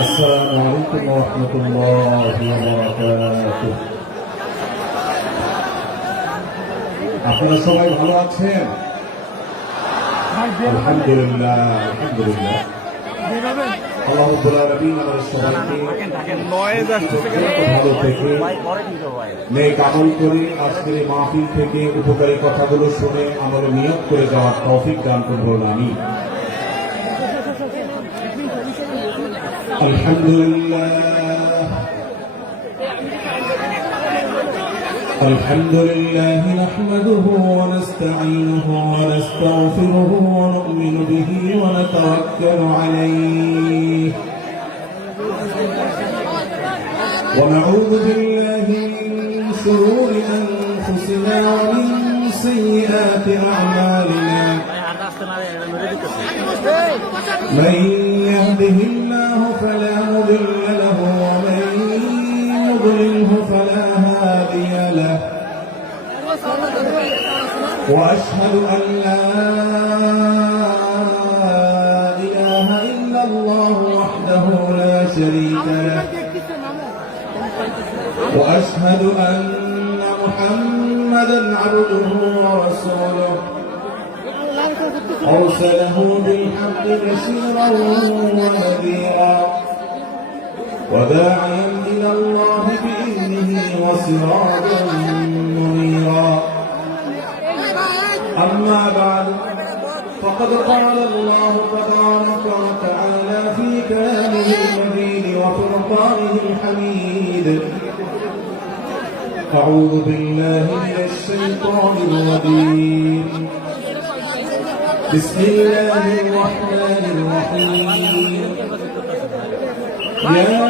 আসসালামু আলাইকুম ওয়া রাহমাতুল্লাহি ওয়া বারাকাতুহু। আপনারা সবাই ভালো আছেন? আলহামদুলিল্লাহ, আলহামদুলিল্লাহ। আল্লাহ রাব্বুল আলামিন আমাদের সবাইকে ভালো থেকে নেক আমল করে আজকের এই মাহফিল থেকে উপকারী কথাগুলো শুনে আমলে নিয়ত করে যাওয়ার তৌফিক দান করুন। আমিন। الحمد لله نحمده ونستعينه ونستغفره ونؤمن به ونتوكل عليه ونعوذ بالله من شرور أنفسنا ومن سيئات أعمالنا من يهده الله فلا مضل له ومن يضلله فلا هادي له وأشهد أن لا إله إلا الله وحده لا شريك له وأشهد أن محمدا عبده ورسوله أرسله بالحق بشيرا ونذيرا وداعيا إلى الله بإذنه وسراجا منيرا أما بعد فقد قال الله تبارك وتعالى في كلامه المبين وفرقانه الحميد أعوذ بالله من الشيطان الرجيم بسم الله الرحمن الرحيم يا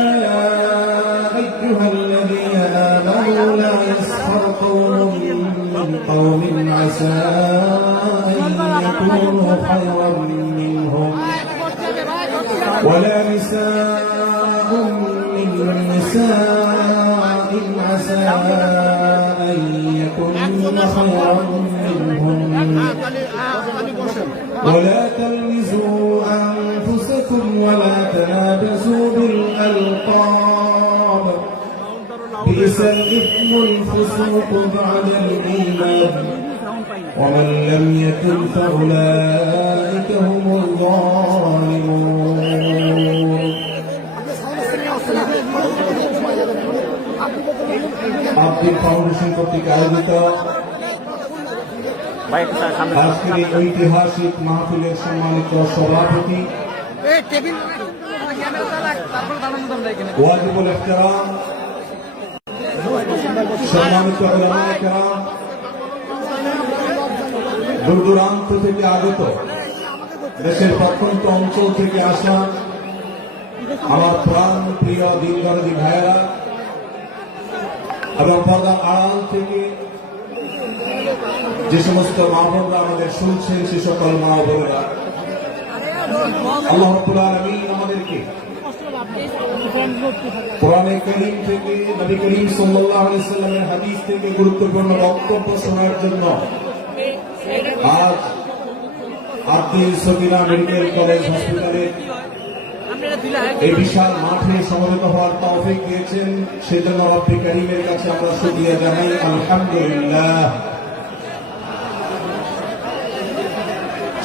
أيها الذين آمنوا لا يسخر قوم من قوم عسى أن يكونوا خيرا منهم ولا نساء من نساء عسى أن يكون خيرا منهم ولا تلمزوا أنفسكم ولا تنابزوا بالألقاب بئس الإثم الفسوق بعد الإيمان ومن لم يتب فأولئك هم الظالمون আব্দুল ফাউন্ডেশন কর্তৃক আয়োজিত আজকের এই ঐতিহাসিক মাহফিলের সম্মানিত সভাপতি ওয়াজিবুল ইহতিরাম সম্মানিত উলামায়ে কেরাম, দূর দূরান্ত থেকে আগত, দেশের প্রত্যন্ত অঞ্চল থেকে আসা আমার প্রাণ প্রিয় দিনদরদী ভাইয়েরা এবং পর্দার আড়াল থেকে যে সমস্ত মা বোনরা আমাদের শুনছেন, সে সকল মা বোনেরা, আল্লাহ রাব্বুল আলামিন আমাদেরকে কোরআনে কারীম থেকে, নবী করিম সাল্লাল্লাহু আলাইহি ওয়াসাল্লামের হাদিস থেকে গুরুত্বপূর্ণ বক্তব্য শোনার জন্য আজ আব্দুল সকিনা মেডিকেল কলেজ হসপিটালে এই বিশাল মাঠে সমবেত হওয়ার তৌফিক দিয়েছেন। সেজন্য রব্বে কারীমের কাছে আমরা শুকরিয়া জানাই, আলহামদুলিল্লাহ।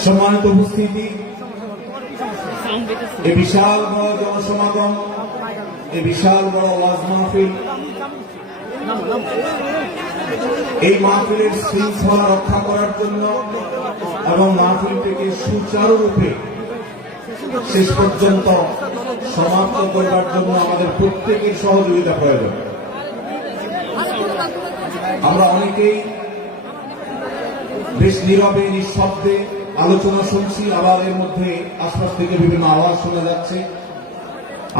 সম্মানিত উপস্থিতি, এই বিশাল বড় জনসমাগম, এই বিশাল বড় ওয়াজ মাহফিল, এই মাহফিলের শৃঙ্খলা রক্ষা করার জন্য এবং মাহফিলটিকে সুচারুরূপে শেষ পর্যন্ত সমাপ্ত করবার জন্য আমাদের প্রত্যেকের সহযোগিতা প্রয়োজন। আমরা অনেকেই বেশ নীরবে নিঃশব্দে আলোচনা শুনছি, আবার এর মধ্যে আশপাশ থেকে বিভিন্ন আওয়াজ শোনা যাচ্ছে।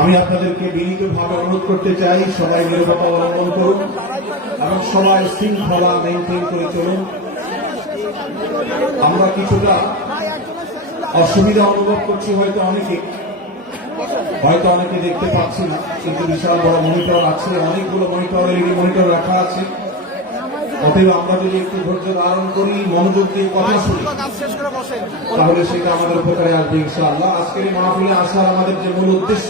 আমি আপনাদেরকে বিনীতভাবে অনুরোধ করতে চাই, সবাই নীরবতা অবলম্বন করুন এবং সবাই শৃঙ্খলা মেনটেন করে চলুন। আমরা কিছুটা অসুবিধা অনুভব করছি, হয়তো অনেকে দেখতে পাচ্ছি না, কিন্তু বিশাল বড় মনিটর আছে, অনেকগুলো মনিটর, এলইডি মনিটর রাখা আছে। অতএব আমরা যদি একটু ধৈর্য ধারণ করি, মনোযোগ দিয়ে কথা শুনি, তাহলে সেটা আমাদের উপকারে আসবে ইনশাআল্লাহ। আজকের এই মাহফিলে আসার আমাদের যে মূল উদ্দেশ্য,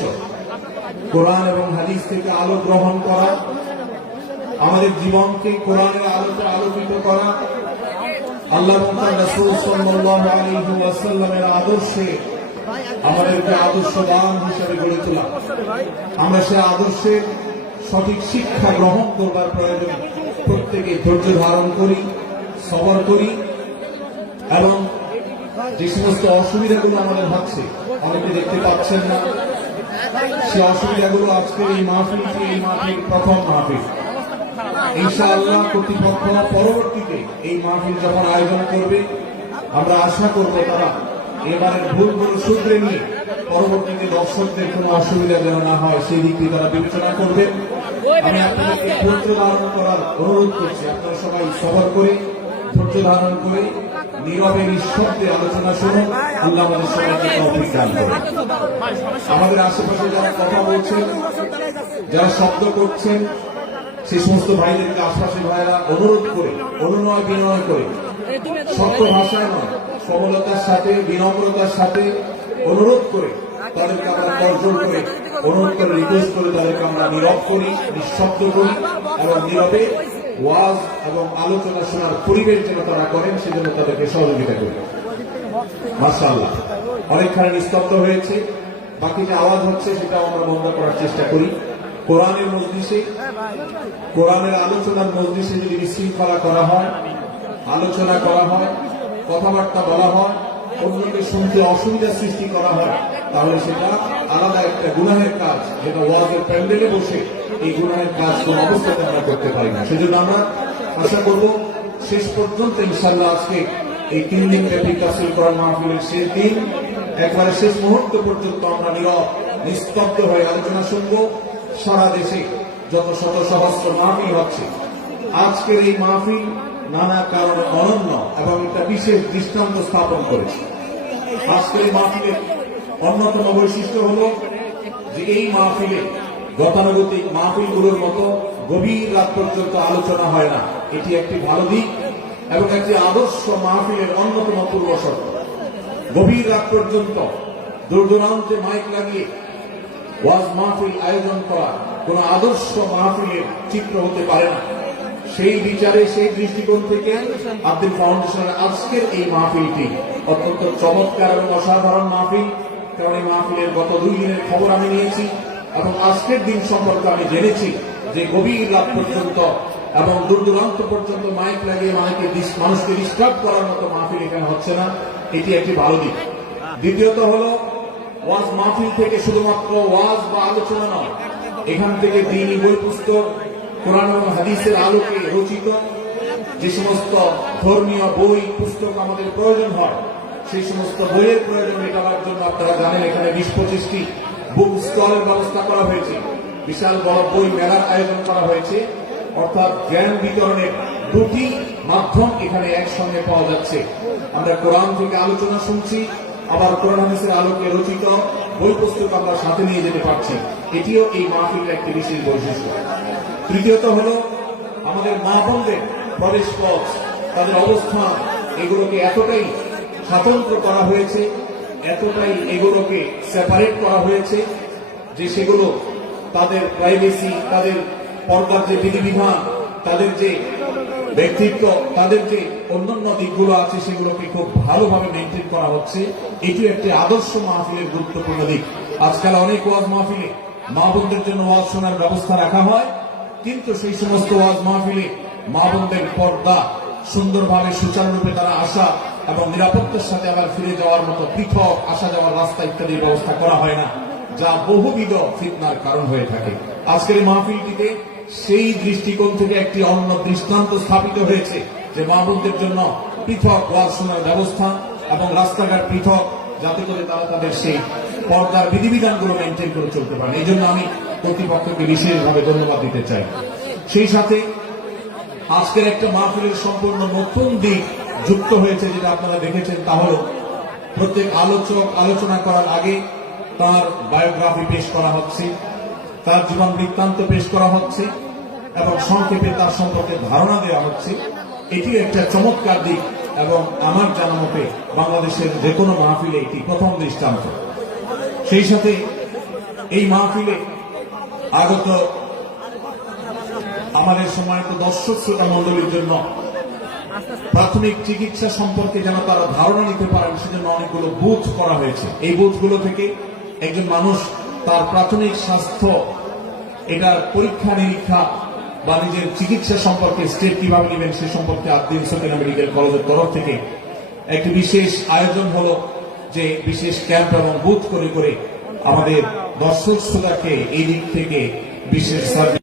কোরআন এবং হাদিস থেকে আলো গ্রহণ করা, আমাদের জীবনকে কোরআনের আলোতে আলোকিত করা, আল্লাহ এবং তার রাসূল সাল্লাল্লাহু আলাইহি ওয়াসাল্লামের আদর্শে আমাদেরকে আদর্শবান হিসেবে গড়ে তোলা। আমরা সে আদর্শের সঠিক শিক্ষা গ্রহণ করবার প্রয়োজনে প্রত্যেকে ধৈর্য ধারণ করি, সবর করি এবং যে সমস্ত অসুবিধাগুলো আমাদের হচ্ছে, অনেকে দেখতে পাচ্ছেন না, সে অসুবিধাগুলো আজকে এই মাহফিলটি, এই মাহফিল প্রথম মাহফিল। ইনশাআল্লাহ কর্তৃপক্ষ পরবর্তীতে এই মাহফিল যখন আয়োজন করবে, আমরা আশা করব তারা এবারের ভুলগুলো শুধরে নিয়ে পরবর্তীতে দর্শকদের কোনো অসুবিধা যেন না হয় সেই দিকটি তারা বিবেচনা করবেন। আমি আপনাদেরকে ধৈর্য ধারণ করার অনুরোধ করছি, আপনারা সবাই সবর করে ধৈর্য ধারণ করে নীরবে নিঃশব্দে আলোচনা শুনুন। আল্লাহ আমাদের সবাইকে তৌফিক দান করুন। আমাদের আশেপাশে যারা কথা বলছেন, যারা শব্দ করছেন, সেই সমস্ত ভাইদেরকে আশপাশের ভাইরা অনুরোধ করে, অনুনয় বিনয় করে, শক্ত ভাষায় নয়, সবলতার সাথে, বিনম্রতার সাথে অনুরোধ করে তাদেরকে আমরা তর্জন করে, অনুরোধ করে, রিকোয়েস্ট করে তাদেরকে আমরা নীরব করি, নিঃশব্দ করি এবং নীরবে ওয়াজ এবং আলোচনা শোনার পরিবেশ যেন তারা করেন সেজন্য তাদেরকে সহযোগিতা করি। মাশাআল্লাহ, অনেকখানি নিস্তব্ধ হয়েছে, বাকি যে আওয়াজ হচ্ছে সেটাও আমরা বন্ধ করার চেষ্টা করি। কোরআনের মজলিসে, কোরআনের আলোচনার মজলিসে যদি বিশৃঙ্খলা করা হয়, আলোচনা করা হয়, কথাবার্তা বলা হয়, অন্যকে শুনতে অসুবিধা সৃষ্টি করা হয়, তাহলে সেটা আলাদা একটা গুনাহের কাজ, যেটা ওয়াজের প্যান্ডেলে বসে এই গুনাহের কাজ কোন অবস্থাতে আমরা করতে পারি না। সেজন্য আমরা আশা করব শেষ পর্যন্ত ইনশাআল্লাহ আজকে এই 3 দিন ব্যাপী তাফসীর কোরআন মাহফিলের শেষ দিন, একবারে শেষ মুহূর্ত পর্যন্ত আমরা নীরব নিস্তব্ধ হয়ে আলোচনা শুনব। সারা দেশে যত শত সহস্র মাহফিল হচ্ছে, আজকের এই মাহফিল নানা কারণে অনন্য এবং একটা বিশেষ দৃষ্টান্ত স্থাপন করেছে। আজকের এই মাহফিলের অন্যতম বৈশিষ্ট্য হল যে এই মাহফিলে গতানুগতিক মাহফিলগুলোর মতো গভীর রাত পর্যন্ত আলোচনা হয় না। এটি একটি ভালো দিক এবং একটি আদর্শ মাহফিলের অন্যতম পূর্বশর্ত। গভীর রাত পর্যন্ত দূর দূরান্তে মাইক লাগিয়ে ওয়াজ মাহফিল আয়োজন করা কোন আদর্শ মাহফিলের চিত্র হতে পারে না। সেই বিচারে, সেই দৃষ্টিকোণ থেকে আব্দুল ফাউন্ডেশনের আজকের এই মাহফিলটি অত্যন্ত চমৎকার এবং অসাধারণ মাহফিল। কারণ এই মাহফিলের গত 2 দিনের খবর আমি নিয়েছি এবং আজকের দিন সম্পর্কে আমি জেনেছি যে গভীর রাত পর্যন্ত এবং দূর দূরান্ত পর্যন্ত মাইক লাগিয়ে মানুষকে ডিস্টার্ব করার মতো মাহফিল এখানে হচ্ছে না। এটি একটি ভালো দিক। দ্বিতীয়ত হলো ওয়াজ মাহফিল থেকে শুধুমাত্র ওয়াজ বা আলোচনা নয়, এখান থেকে দ্বীনি বই পুস্তক, কোরআন এবং হাদিসের আলোকে রচিত যে সমস্ত ধর্মীয় বই পুস্তক আমাদের প্রয়োজন হয়, সেই সমস্ত বইয়ের প্রয়োজন মেটাবার জন্য আপনারা জানেন এখানে 20-25টি বুক স্টলের ব্যবস্থা করা হয়েছে। বিশাল বড় বই মেলার আয়োজন করা হয়েছে। অর্থাৎ জ্ঞান বিতরণের 2টি মাধ্যম এখানে একসঙ্গে পাওয়া যাচ্ছে। আমরা কোরআন থেকে আলোচনা শুনছি, আবার কোরআন হাদিসের আলোকে রচিত বই পুস্তক আমরা সাথে নিয়ে যেতে পারছি। এটিও এই মাহফিলের একটি বিশেষ বৈশিষ্ট্য। তৃতীয়ত হল আমাদের মা বোনদের প্রবেশ পথ, তাদের অবস্থান, এগুলোকে এতটাই স্বতন্ত্র করা হয়েছে, এতটাই এগুলোকে সেপারেট করা হয়েছে যে সেগুলো তাদের প্রাইভেসি, তাদের পর্দার যে বিধিবিধান, তাদের যে ব্যক্তিত্ব, তাদের যে অন্যান্য দিকগুলো আছে সেগুলোকে খুব ভালোভাবে মেনটেন করা হচ্ছে। এটি একটি আদর্শ মাহফিলের গুরুত্বপূর্ণ দিক। আজকাল অনেক ওয়াজ মাহফিলে মা বোনদের জন্য ওয়াজ শোনার ব্যবস্থা রাখা হয়, কিন্তু সেই সমস্ত ওয়াজ মাহফিলে মা বোনদের পর্দা সুন্দরভাবে সুচারুরূপে তারা আসা এবং নিরাপত্তার সাথে আবার ফিরে যাওয়ার মতো পৃথক আসা যাওয়ার রাস্তা ইত্যাদির ব্যবস্থা করা হয় না, যা বহুবিধ ফিতনার কারণ হয়ে থাকে। আজকের এই মাহফিলটিতে সেই দৃষ্টিকোণ থেকে একটি অন্য দৃষ্টান্ত স্থাপিত হয়েছে যে মা বোনদের জন্য পৃথক ওয়াজ শোনার ব্যবস্থা এবং রাস্তাঘাট পৃথক, যাতে করে তারা তাদের সেই পর্দার বিধিবিধানগুলো মেনটেন করে চলতে পারে। এই জন্য আমি কর্তৃপক্ষকে বিশেষভাবে ধন্যবাদ দিতে চাই। সেই সাথে আজকের একটা মাহফিলের সম্পূর্ণ নতুন দিক যুক্ত হয়েছে, যেটা আপনারা দেখেছেন, তা হল প্রত্যেক আলোচক আলোচনা করার আগে তার বায়োগ্রাফি পেশ করা হচ্ছে, তার জীবন বৃত্তান্ত পেশ করা হচ্ছে এবং সংক্ষেপে তার সম্পর্কে ধারণা দেওয়া হচ্ছে। এটি একটা চমৎকার দিক এবং আমার জানা মতে বাংলাদেশের যে কোনো মাহফিলে এটি প্রথম দৃষ্টান্ত। সেই সাথে এই মাহফিলে আগত আমাদের সম্মানিত দর্শক শ্রোতা মন্ডলীর জন্য প্রাথমিক চিকিৎসা সম্পর্কে যেন তারা ধারণা নিতে পারেন সেজন্য অনেকগুলো বুথ করা হয়েছে। এই বুথগুলো থেকে একজন মানুষ তার প্রাথমিক স্বাস্থ্য এটার পরীক্ষা নিরীক্ষা বা নিজের চিকিৎসা সম্পর্কে স্টেপ কিভাবে নেবেন সে সম্পর্কে আদ্দিন সকিনা মেডিকেল কলেজের তরফ থেকে একটি বিশেষ আয়োজন হলো, যে বিশেষ ক্যাম্প এবং বুথ করে করে আমাদের দর্শক শ্রোতাকে এই দিক থেকে বিশেষ সার্ভিস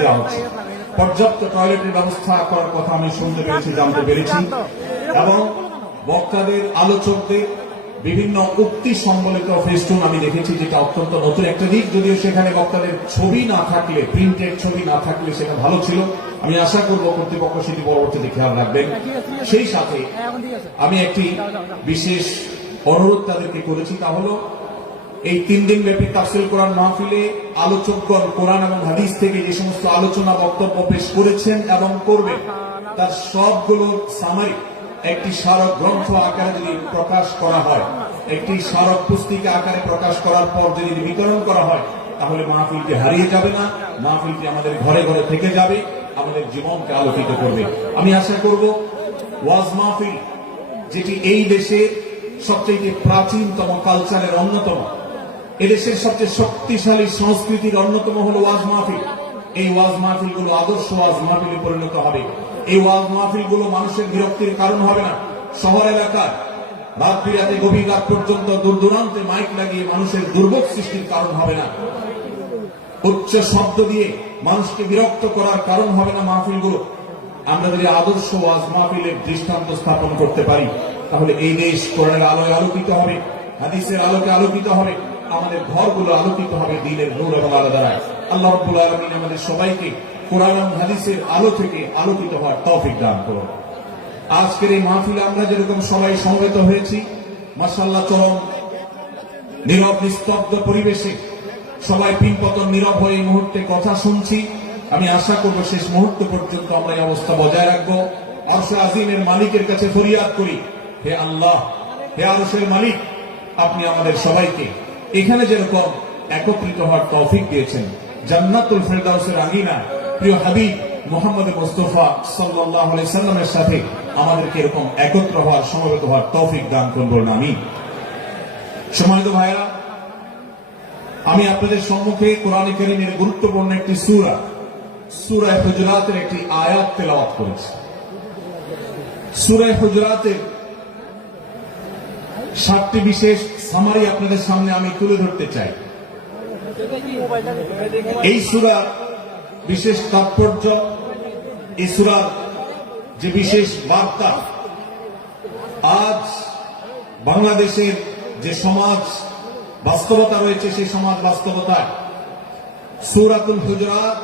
দেওয়া হচ্ছে। পর্যাপ্ত টয়লেটের ব্যবস্থা করার কথা আমি শুনতে পেরেছি, জানতে পেরেছি, এবং বক্তাদের আলোচকদের বিভিন্ন উক্তি সম্বলিত ফেস্টুন আমি দেখেছি, যেটা অত্যন্ত নতুন একটা দিক। যদিও সেখানে বক্তাদের ছবি না থাকলে, প্রিন্টেড ছবি না থাকলে সেটা ভালো ছিল। আমি আশা করব কর্তৃপক্ষ সেটি পরবর্তীতে খেয়াল রাখবেন। সেই সাথে আমি একটি বিশেষ অনুরোধ তাদেরকে করেছি, তা হলো এই 3 দিন ব্যাপী তাফসীর কোরআন মাহফিলে আলোচকগণ কোরআন এবং হাদিস থেকে যে সমস্ত আলোচনা বক্তব্য পেশ করেছেন এবং করবেন তার সবগুলো সামারি একটি স্মারক গ্রন্থ আকারে যদি প্রকাশ করা হয়, একটি স্মারক পুস্তিকা আকারে প্রকাশ করার পর যদি বিতরণ করা হয়, তাহলে মাহফিলটি হারিয়ে যাবে না, মাহফিলটি আমাদের ঘরে ঘরে থেকে যাবে, আমাদের জীবনকে আলোকিত করবে। আমি আশা করব ওয়াজ মাহফিল, যেটি এই দেশে সবচেয়ে প্রাচীনতম কালচারের অন্যতম, এদেশের সবচেয়ে শক্তিশালী সংস্কৃতির অন্যতম হল ওয়াজ মাহফিল। এই ওয়াজ মাহফিলগুলো আদর্শ ওয়াজ মাহফিলে পরিণত হবে। এই ওয়াজ মাহফিলগুলো মানুষের বিরক্তির কারণ হবে না। শহর এলাকার রাত বিরাতে গভীর রাত পর্যন্ত দূর দূরান্তে মাইক লাগিয়ে মানুষের দুর্ভোগ সৃষ্টির কারণ হবে না। উচ্চ শব্দ দিয়ে মানুষকে বিরক্ত করার কারণ হবে না মাহফিলগুলো। আমরা যদি আদর্শ ওয়াজ মাহফিলের দৃষ্টান্ত স্থাপন করতে পারি, তাহলে এই দেশ কোরআনের আলোয় আলোকিত হবে, হাদিসের আলোকে আলোকিত হবে, আমাদের ঘরগুলো আলোকিত হবে দ্বীনের নূর এবং আলো দ্বারা। আল্লাহ রাব্বুল আলামিন আমাদের সবাইকে কোরআন এবং হাদিসের আলো থেকে আলোকিত হওয়ার তৌফিক দান করুন। আজকের এই মাহফিলে আমরা যেরকম সবাই সমবেত হয়েছি, মাশাআল্লাহ, চরম নীরব নিস্তব্ধ পরিবেশে সবাই পিনপতন নীরব হয়ে এই মুহূর্তে কথা শুনছি। আমি আশা করব শেষ মুহূর্ত পর্যন্ত আমরা এই অবস্থা বজায় রাখবো। আরশে আজিমের মালিকের কাছে ফরিয়াদ করি, হে আল্লাহ, হে আরশের মালিক, আপনি আমাদের সবাইকে এখানে যেরকম একত্রিত হওয়ার তৌফিক দিয়েছেন, জান্নাতুল ফেরদাউসের আঙিনায় প্রিয় হাবিব মুহাম্মদ মুস্তাফা সাল্লাল্লাহু আলাইহি সাল্লামের সাথে আমাদেরকে এরকম একত্র হওয়ার, সমবেত হওয়ার তৌফিক দান করুন, আমিন। সম্মানিত ভাইরা, আমি আপনাদের সম্মুখে কোরআনে কারীমের গুরুত্বপূর্ণ একটি সূরা, সূরা হুজুরাতের একটি আয়াত তেলাওয়াত করেছি। সূরা হুজুরাতের 7টি বিশেষ সামারি আপনাদের সামনে আমি তুলে ধরতে চাই। এই সূরার বিশেষ তাৎপর্য, এই সূরার যে বিশেষ বার্তা, আজ বাংলাদেশের যে সমাজ বাস্তবতা রয়েছে, সেই সমাজ বাস্তবতায় সূরাতুল হুজুরাত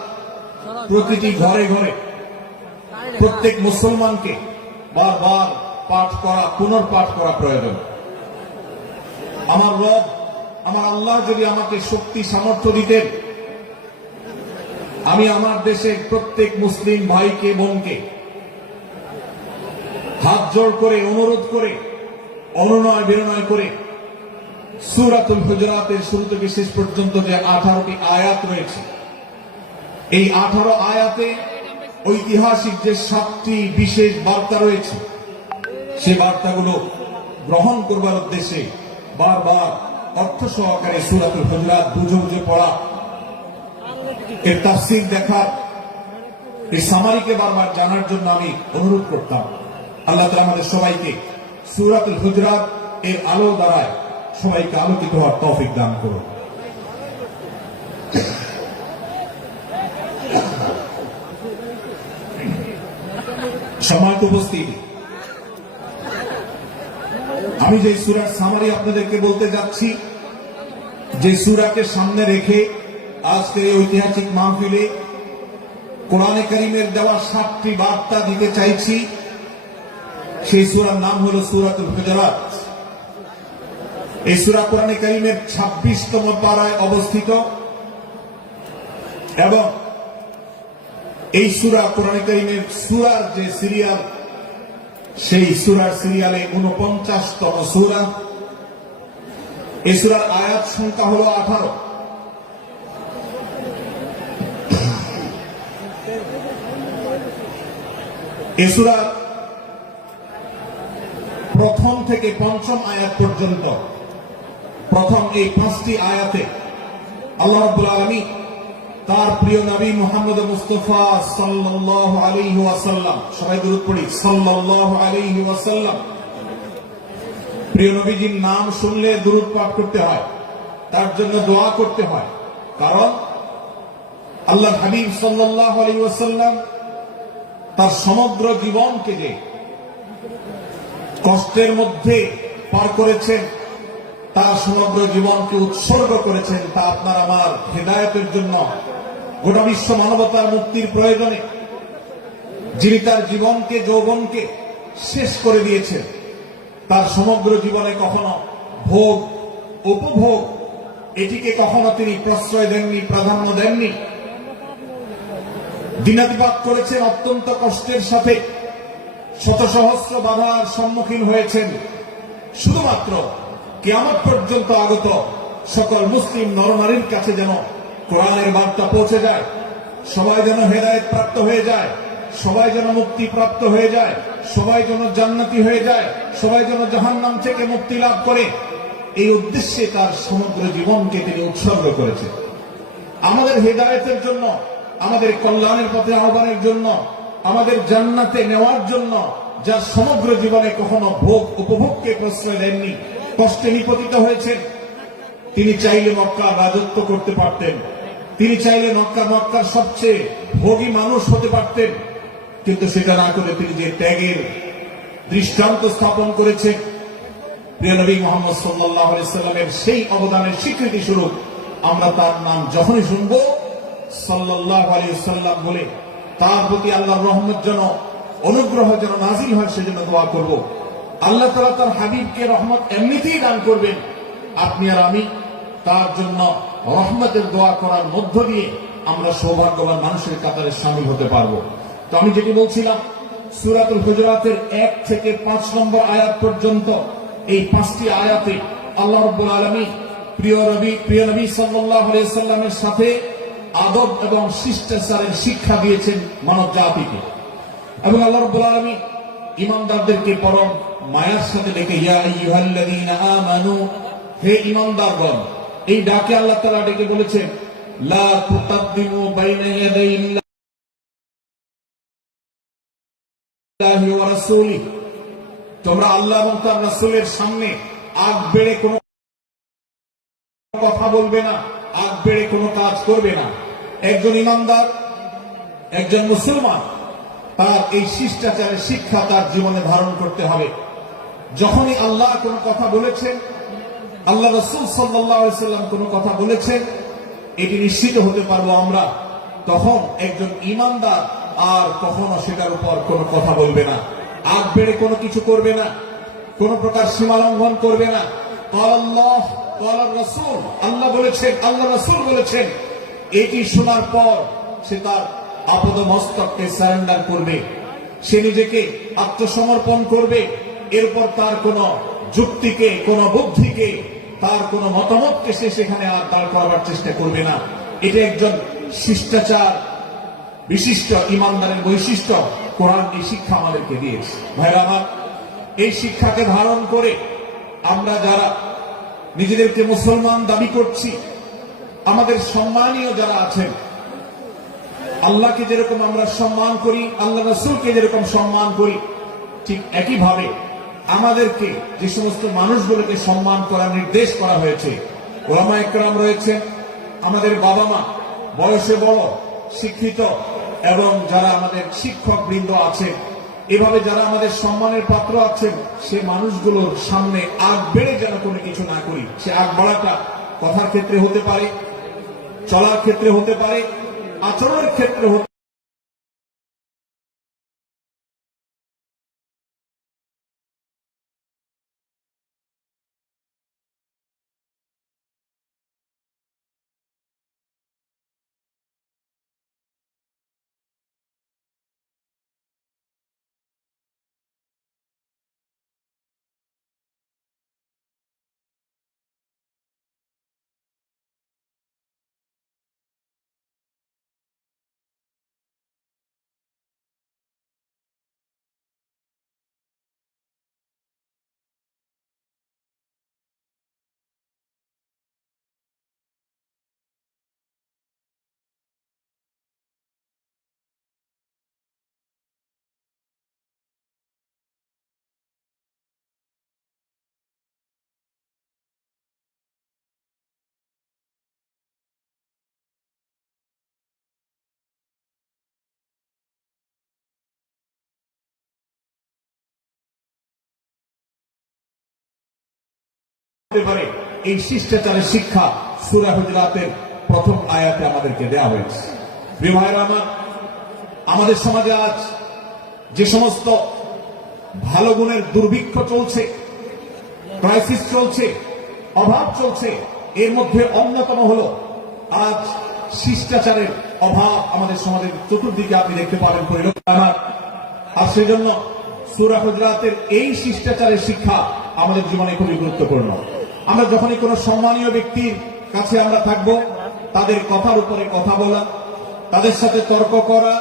প্রতিটি ঘরে ঘরে প্রত্যেক মুসলমানকে বারবার পাঠ করা, পুনর্পাঠ করা প্রয়োজন। আমার রব, আমার আল্লাহ যদি আমাকে শক্তি সামর্থ্য দিতেন, আমি আমার দেশের প্রত্যেক মুসলিম ভাইকে বোনকে হাত জোড় করে, অনুরোধ করে, অনুনয় বিনয় করে সূরাতুল হুজুরাতের শুরু থেকে শেষ পর্যন্ত যে 18টি আয়াত রয়েছে, এই 18 আয়াতে ঐতিহাসিক যে 7টি বিশেষ বার্তা রয়েছে, সে বার্তাগুলো গ্রহণ করবার উদ্দেশ্যে বারবার অর্থ সহকারে সূরাতুল হুজুরাত বুঝে বুঝে পড়া, এর তাফসীর দেখা, এই সামারিকে বারবার জানার জন্য আমি অনুরোধ করতাম। আল্লাহ তাআলা আমাদের সবাইকে সূরাতুল হুজুরাত এর আলো দ্বারা সবাইকে আলোকিত হওয়ার তৌফিক দান করুন। সম্মানিত উপস্থিতি, আমি যে সূরার সামারি আপনাদেরকে বলতে যাচ্ছি, যে সূরাকে সামনে রেখে আজকে এই ঐতিহাসিক মাহফিলে কোরআনে কারীমের দেওয়া 7টি বার্তা দিতে চাইছি, সেই সূরার নাম হলো সূরাতুল হুজুরাত। এই সূরা কোরআনে কারীমের 26তম পারায় অবস্থিত এবং এই সূরা কোরআনে কারীমের সূরার যে সিরিয়াল, সেই সূরার সিরিয়ালে 49তম সূরা। এই সূরার আয়াত সংখ্যা হলো 18। এই সূরা প্রথম থেকে পঞ্চম আয়াত পর্যন্ত প্রথম এই 5টি আয়াতে আল্লাহ রাব্বুল আলামিন তার প্রিয় নবী মুহাম্মদ মুস্তাফা সাল্লাল্লাহু আলাইহি ওয়াসাল্লাম, সবাই দরুদ পড়ি, সাল্লাল্লাহু আলাইহি ওয়াসাল্লাম। প্রিয় নবীজির নাম শুনলে দরুদ পাঠ করতে হয়, তার জন্য দোয়া করতে হয়। কারণ আল্লাহর হাবিব সাল্লাল্লাহু আলাইহি ওয়াসাল্লাম তার সমগ্র জীবনকে যে কষ্টের মধ্যে পার করেছেন, তার সমগ্র জীবনকে উৎসর্গ করেছেন, তা আপনার আমার হেদায়েতের জন্য, গোটা বিশ্ব মানবতার মুক্তির প্রয়োজনে। যিনি তার জীবনকে, যৌবনকে শেষ করে দিয়েছেন, তার সমগ্র জীবনে কখনো ভোগ, উপভোগ এটিকে কখনো তিনি প্রশ্রয় দেননি, প্রাধান্য দেননি। দিনাতিপাত করেছেন অত্যন্ত কষ্টের সাথে, শত সহস্র বাধার সম্মুখীন হয়েছেন, শুধুমাত্র কিয়ামত পর্যন্ত আগত সকল মুসলিম নরনারীর কাছে যেন কোরআনের বার্তা পৌঁছে যায়, সবাই যেন হেদায়েত প্রাপ্ত হয়ে যায়, সবাই যেন মুক্তি প্রাপ্ত হয়ে যায়, সবাই যেন জান্নাতি হয়ে যায়, সবাই যেন জাহান্নাম থেকে মুক্তি লাভ করে। এই উদ্দেশ্যে তার সমগ্র জীবনকে তিনি উৎসর্গ করেছেন। আমাদের হেদায়েতের জন্য, আমাদের কল্যাণের পথে আহ্বানের জন্য, আমাদের জান্নাতে নেওয়ার জন্য, যার সমগ্র জীবনে কখনো ভোগ উপভোগকে প্রশ্রয় দেননি, কষ্টে নিপতিত হয়েছেন। তিনি চাইলে মক্কার রাজত্ব করতে পারতেন, তিনি চাইলে মক্কার সবচেয়ে ভোগী মানুষ হতে পারতেন, কিন্তু সেটা না করে তিনি যে ত্যাগের দৃষ্টান্ত স্থাপন করেছেন, প্রিয় নবী মুহাম্মদ সাল্লাল্লাহু আলাইহি সাল্লামের সেই অবদানের স্বীকৃতি স্বরূপ আমরা তার নাম যখনই শুনব সাল্লাল্লাহু আলাইহি সাল্লাম বলে তার প্রতি আল্লাহর রহমত যেন, অনুগ্রহ যেন নাজিল হয়, সেজন্য দোয়া করব। আল্লাহ তাআলা তার হাবিবকে রহমত এমনিতেই দান করবেন, আপনি আর আমি তার জন্য রহমতের দোয়া করার মধ্য দিয়ে আমরা সৌভাগ্যবান মানুষের কাতারে শামিল হতে পারবো। তো আমি যেটি বলছিলাম, সূরাতুল হুজুরাতের 1 থেকে 5 নম্বর আয়াত পর্যন্ত এই 5টি আয়াতে আল্লাহ রাব্বুল আলামিন প্রিয় নবী সাল্লাল্লাহু আলাইহি সাল্লামের সাথে আদব এবং শিষ্টাচারের শিক্ষা দিয়েছেন মানব জাতিকে। এবং আল্লাহ রাব্বুল আলামিন ঈমানদারদেরকে পরম মায়ার সাথে ডেকে, ইয়া আইয়ুহাল্লাযীনা আমানু, হে ঈমানদারগণ, এই ডাকে আল্লাহ তাআলা ডেকে বলেছেন, লা তুকাদ্দিমু বাইনা ইয়াদাইল্লাহি ওয়া রাসূলিহি, তোমরা আল্লাহ এবং তার রাসূলের সামনে আগ বেড়ে কোনো কথা বলবে না, আগ বেড়ে কোনো কাজ করবে না। একজন ঈমানদার, একজন মুসলমান, তার এই শিষ্টাচারের শিক্ষা তার জীবনে ধারণ করতে হবে। যখনই আল্লাহ কোনো কথা বলেছেন, আল্লাহ রাসূল সাল্লাল্লাহু আলাইহি সাল্লাম কোনো কথা বলেছেন, এটি নিশ্চিত হতে পারবো আমরা, তখন একজন ঈমানদার আর কখনো সেটার উপর কোনো কথা বলবে না, আগ বেড়ে কোনো কিছু করবে না, কোন প্রকার সীমা লঙ্ঘন করবে না। আল্লাহ, রাসূল, আল্লাহ বলেছেন, আল্লাহ রাসূল বলেছেন, এটি শোনার পর সে তার আপদ মস্তককে সারেন্ডার করবে, সে নিজেকে আত্মসমর্পণ করবে। এরপর তার কোন যুক্তিকে, কোন বুদ্ধিকে, তার কোন মতামতকে সে সেখানে আর দাঁড় করাবার চেষ্টা করবে না। এটা একজন শিষ্টাচার বিশিষ্ট ঈমানদারের বৈশিষ্ট্য। কোরআন এই শিক্ষা আমাদেরকে দিয়েছে। ভাইরা আমার, এই শিক্ষাকে ধারণ করে আমরা যারা নিজেদেরকে মুসলমান দাবি করছি, আমাদের সম্মানীয় যারা আছেন, আল্লাহকে যেরকম আমরা সম্মান করি, আল্লাহ রাসূলকে যেরকম সম্মান করি, ঠিক একইভাবে আমাদেরকে যে সমস্ত মানুষগুলোকে সম্মান করার নির্দেশ করা হয়েছে, ওলামা একরাম রয়েছেন, আমাদের বাবা মা, বয়সে বড়, শিক্ষিত, এবং যারা আমাদের শিক্ষক বৃন্দ আছেন, এভাবে যারা আমাদের সম্মানের পাত্র আছেন, সে মানুষগুলোর সামনে আগ বেড়ে যেন কোনো কিছু না করি। সে আগ বাড়াটা কথার ক্ষেত্রে হতে পারে, চলার ক্ষেত্রে হতে পারে, আচরণের ক্ষেত্রে হতে করতে পারে এই শিষ্টাচারের শিক্ষা সূরা হুজুরাতের প্রথম আয়াতে আমাদেরকে দেওয়া হয়েছে। প্রিয় ভাইরা আমার, আমাদের সমাজে আজ যে সমস্ত ভালো গুণের দুর্ভিক্ষ চলছে, ক্রাইসিস চলছে, অভাব চলছে, এর মধ্যে অন্যতম হলো আজ শিষ্টাচারের অভাব আমাদের সমাজের চতুর্দিকে আপনি দেখতে পাবেন পরিলক্ষিত। আর সেজন্য সূরা হুজুরাতের এই শিষ্টাচারের শিক্ষা আমাদের জীবনে খুবই গুরুত্বপূর্ণ। আমরা যখনই কোনো সম্মানীয় ব্যক্তির কাছে আমরা থাকব, তাদের কথার উপরে কথা বলা, তাদের সাথে তর্ক করা,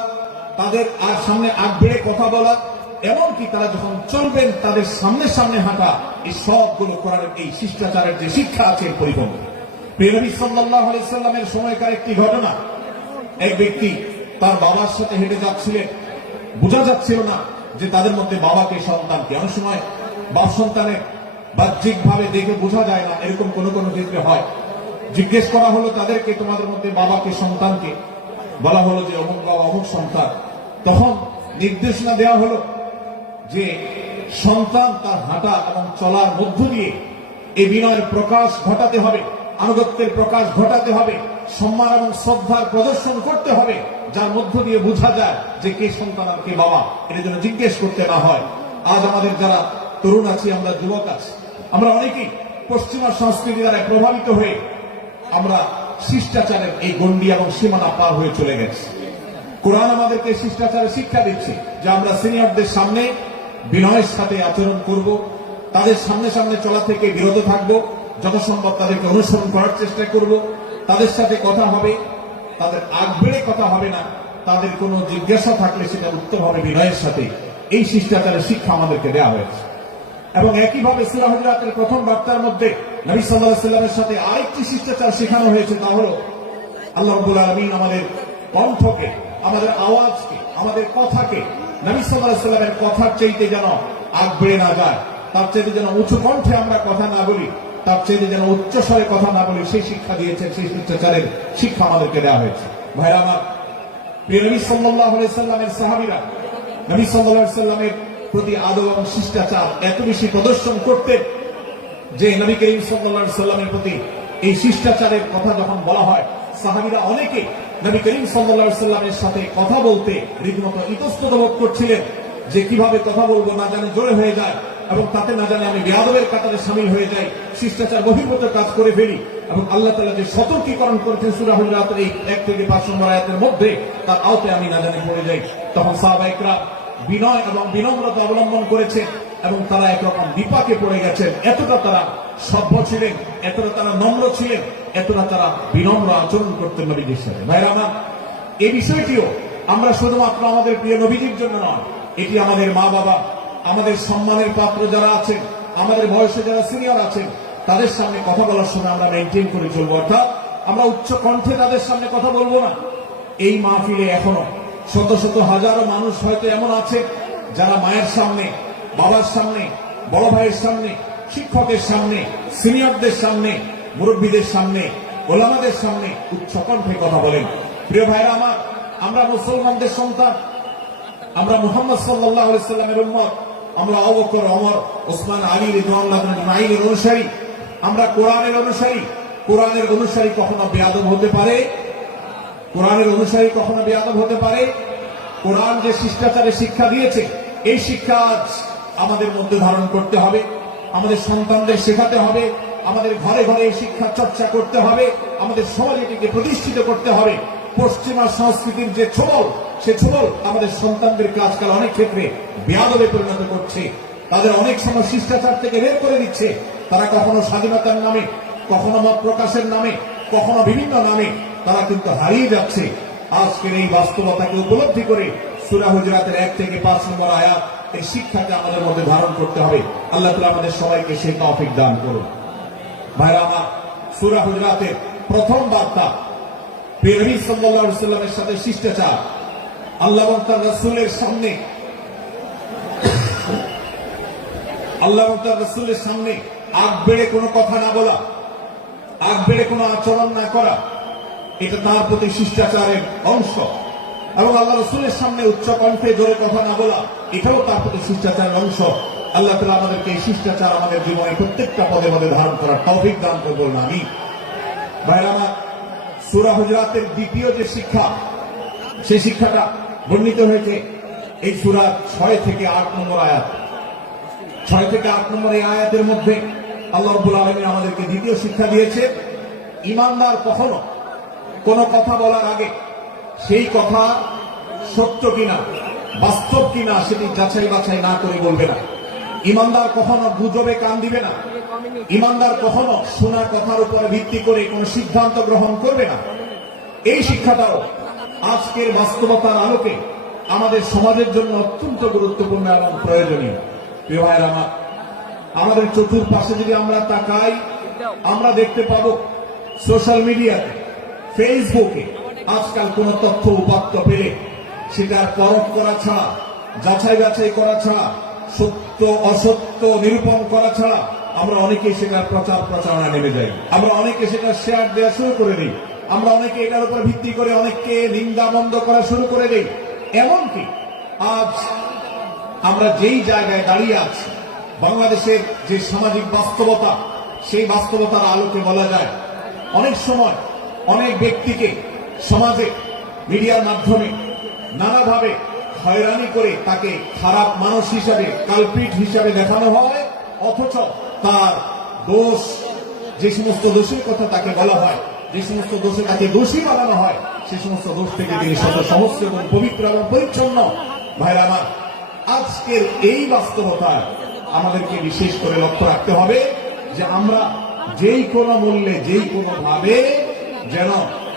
তাদের আর সামনে আগ বেড়ে কথা বলা, এমনকি তারা যখন চলবেন তাদের সামনে সামনে হাঁটা, এই সবগুলো কোরআনের এই শিষ্টাচারের যে শিক্ষা আছে এর পরিপন্থী। প্রিয় নবী সাল্লাল্লাহু আলাইহি সাল্লামের সময়কার একটি ঘটনা, এক ব্যক্তি তার বাবার সাথে হেঁটে যাচ্ছিলেন, বোঝা যাচ্ছিল না যে তাদের মধ্যে বাবাকে সন্তানকে। অনেক সময় বাপ সন্তানের বাহ্যিক ভাবে দেখে বোঝা যায় না, এরকম কোন কোন ক্ষেত্রে হয়। জিজ্ঞেস করা হলো তাদেরকে, তোমাদের মধ্যে বাবাকে সন্তানকে? বলা হলো যে অমুক বাবা অমুক সন্তান। তখন নির্দেশনা দেওয়া হলো যে সন্তান তার হাঁটা এবং চলার মধ্য দিয়ে এই বিনয়ের প্রকাশ ঘটাতে হবে, আনুগত্যের প্রকাশ ঘটাতে হবে, সম্মান এবং শ্রদ্ধার প্রদর্শন করতে হবে, যার মধ্য দিয়ে বোঝা যায় যে কে সন্তান আর কে বাবা। এর জন্য জিজ্ঞেস করতে না হয়। আজ আমাদের যারা তরুণ আছি, আমরা যুবক আছি, আমরা অনেকেই পশ্চিমা সংস্কৃতি দ্বারা প্রভাবিত হয়ে আমরা শিষ্টাচারের এই গণ্ডি এবং সীমানা পার হয়ে চলে গেছি। কোরআন আমাদেরকে শিষ্টাচারের শিক্ষা দিচ্ছে যে আমরা সিনিয়রদের সামনে বিনয়ের সাথে আচরণ করব, তাদের সামনে সামনে চলা থেকে বিরত থাকব, যথাসম্ভব তাদেরকে অনুসরণ করার চেষ্টা করব, তাদের সাথে কথা হবে, তাদের আগ বেড়ে কথা হবে না, তাদের কোনো জিজ্ঞাসা থাকলে সেটা উত্তর হবে বিনয়ের সাথে। এই শিষ্টাচারের শিক্ষা আমাদেরকে দেওয়া হয়েছে। এবং একইভাবে সূরা হুজুরাতের প্রথম বার্তার মধ্যে নবী সাল্লাল্লাহু আলাইহি ওয়াসাল্লামের সাথে আরেকটি শিষ্টাচার শেখানো হয়েছে, তা হলো আল্লাহ রাব্বুল আলামিন আমাদের কণ্ঠকে, আমাদের আওয়াজকে, আমাদের কথাকে নবী সাল্লাল্লাহু আলাইহি ওয়াসাল্লামের কথার চাইতে যেন আগ বেড়ে না যায়, তার চাইতে যেন উঁচু কণ্ঠে আমরা কথা না বলি, তার চাইতে যেন উচ্চ স্বরে কথা না বলি, সেই শিক্ষা দিয়েছেন, সেই শিষ্টাচারের শিক্ষা আমাদেরকে দেওয়া হয়েছে। ভাইরা আমার, প্রিয় নবী সাল্লাল্লাহু আলাইহি ওয়াসাল্লামের সাহাবীরা নবী সাল্লাল্লাহু আলাইহি ওয়াসাল্লামের প্রতি আদব এবং শিষ্টাচার এত বেশি প্রদর্শন করতেন যে নবী করিম সাল্লাল্লাহু আলাইহি ওয়াসাল্লামের প্রতি এই শিষ্টাচারের কথা যখন বলা হয়, সাহাবীরা অনেকে নবী করিম সাল্লাল্লাহু আলাইহি ওয়াসাল্লামের সাথে কথা বলতে রীতিমতো ইতস্তত বোধ করছিলেন যে কিভাবে কথা বলবো, না জানে জোরে হয়ে যায় এবং তাতে না জানে আমি বেয়াদবের কাতারে শামিল হয়ে যাই, শিষ্টাচার বহির্ভূত কাজ করে ফেলি। এবং আল্লাহ তাআলা যে সতর্কীকরণ করেছেন সূরা হুজুরাতের এই 1 থেকে 5 নম্বর আয়াতের মধ্যে, তার আওতায় আমি না জানি পড়ে যাই। তখন সাহাবায়ে কেরাম বিনয় এবং বিনম্রতা অবলম্বন করেছেন এবং তারা একরকম বিপাকে পড়ে গেছেন। এতটা তারা সভ্য ছিলেন, এতটা তারা নম্র ছিলেন, এতটা তারা বিনম্র আচরণ করতেন নবীজির সাথে। ভাইরা আমার, এই বিষয়টিও আমরা শুধুমাত্র আমাদের প্রিয় নবীজির জন্য নয়, এটি আমাদের মা বাবা, আমাদের সম্মানের পাত্র যারা আছেন, আমাদের বয়সে যারা সিনিয়র আছেন, তাদের সামনে কথা বলার সময় আমরা মেনটেন করে চলবো। অর্থাৎ আমরা উচ্চ কণ্ঠে তাদের সামনে কথা বলবো না। এই মাহফিলে এখনো শত শত হাজারো মানুষ হয়তো এমন আছে যারা মায়ের সামনে, বাবার সামনে, বড় ভাইয়ের সামনে, শিক্ষকের সামনে, সিনিয়রদের সামনে, মুরব্বীদের সামনে, ওলামাদের সামনে উচ্চ কণ্ঠে কথা বলেন। প্রিয় ভাইরা আমার, আমরা মুসলমানদের সন্তান, আমরা মুহাম্মদ সাল্লাল্লাহু আলাইহি সাল্লামের উম্মত, আমরা আবু বকর, ওমর, ওসমান, আলী রাদিয়াল্লাহু আনহুমের অনুসারী, আমরা কোরআনের অনুসারী। কোরআনের অনুসারী কখনো বেয়াদব হতে পারে? কোরআনের অনুসারী কখনো বেয়াদব হতে পারে? কোরআন যে শিষ্টাচারের শিক্ষা দিয়েছে, এই শিক্ষা আজ আমাদের মধ্যে ধারণ করতে হবে, আমাদের সন্তানদের শেখাতে হবে, আমাদের ঘরে ঘরে এই শিক্ষা চর্চা করতে হবে, আমাদের সমাজে এটিকে প্রতিষ্ঠিত করতে হবে। পশ্চিমা সংস্কৃতির যে ছোবল, সে ছোবল আমাদের সন্তানদেরকে আজকাল অনেক ক্ষেত্রে বেয়াদবে পরিণত করছে, তাদের অনেক সময় শিষ্টাচার থেকে বের করে দিচ্ছে। তারা কখনো স্বাধীনতার নামে, কখনো মত প্রকাশের নামে, কখনো বিভিন্ন নামে তারা কিন্তু হারিয়ে যাচ্ছে। আজকের এই বাস্তবতাকে উপলব্ধি করে সূরা হুজুরাতের 1 থেকে 5 নম্বর আয়াত, এই শিক্ষাকে আমাদের মধ্যে ধারণ করতে হবে। আল্লাহ তাআলা আমাদের সবাইকে সেই তৌফিক দান করুন। ভাইরা আমার, সূরা হুজুরাতের প্রথম বার্তা প্রিয় নবী সাল্লাল্লাহু আলাইহি ওয়াসাল্লামের সাথে শিষ্টাচার। আল্লাহ এবং তার রাসূলের সামনে, আল্লাহ এবং তার রাসূলের সামনে আগ বেড়ে কোনো কথা না বলা, আগ বেড়ে কোনো আচরণ না করা, এটা তার প্রতি শিষ্টাচারের অংশ। এবং আল্লাহ রাসূলের সামনে উচ্চ কণ্ঠে জোরে কথা না বলা, এটাও তার প্রতি শিষ্টাচারের অংশ। আল্লাহ তাআলা আমাদেরকে এই শিষ্টাচার আমাদের জীবনে প্রত্যেকটা পদে পদে ধারণ করার তৌফিক দান করবেন আমি। ভাইরা আমার, সূরা হুজুরাতের দ্বিতীয় যে শিক্ষা, সেই শিক্ষাটা বর্ণিত হয়েছে এই সূরার 6 থেকে 8 নম্বর আয়াত। 6 থেকে 8 নম্বর এই আয়াতের মধ্যে আল্লাহ রাব্বুল আলামিন আমাদেরকে দ্বিতীয় শিক্ষা দিয়েছে, ঈমানদার কখনো কোন কথা বলার আগে সেই কথা সত্য কিনা, বাস্তব কিনা সেটি যাচাই বাছাই না করে বলবে না। ঈমানদার কখনো গুজবে কান দিবে না। ঈমানদার কখনো শোনা কথার উপরে ভিত্তি করে কোন সিদ্ধান্ত গ্রহণ করবে না। এই শিক্ষাটাও আজকের বাস্তবতার আলোকে আমাদের সমাজের জন্য অত্যন্ত গুরুত্বপূর্ণ এবং প্রয়োজনীয়। প্রিয় ভাইরা আমার, আমাদের চতুর্পাশে যদি আমরা তাকাই, আমরা দেখতে পাবো সোশ্যাল মিডিয়াতে, ফেসবুকে আজকাল কোন তথ্য উপাত্ত পেলে সেটার পরখ করা ছাড়া, যাচাই বাছাই করা ছাড়া, সত্য অসত্য নিরূপণ করা ছাড়া আমরা অনেকে সেটার প্রচার প্রচারণা নেমে যাই। আমরা অনেকে সেটা শেয়ার দেওয়া শুরু করে দিই। আমরা অনেকে এটার উপর ভিত্তি করে অনেককে নিন্দা বন্ধ করা শুরু করে দিই। এমনকি আজ আমরা যেই জায়গায় দাঁড়িয়ে আছি, বাংলাদেশের যে সামাজিক বাস্তবতা, সেই বাস্তবতার আলোকে বলা যায় অনেক সময় অনেক ব্যক্তিকে সমাজে মিডিয়ার মাধ্যমে নানাভাবে হয়রানি করে তাকে খারাপ মানুষ হিসাবে, কালপিট হিসাবে দেখানো হয়, অথচ তার দোষ, যে সমস্ত দোষের কথা তাকে বলা হয়, যে সমস্ত দোষে তাকে দোষী বানানো হয়, সে সমস্ত দোষ থেকে তিনি সমস্ত এবং পবিত্র এবং পরিচ্ছন্ন। ভাইরা আমার, আজকের এই বাস্তবতায় আমাদেরকে বিশেষ করে লক্ষ্য রাখতে হবে যে আমরা যেই কোনো মূল্যে, যেই কোনো ভাবে যেন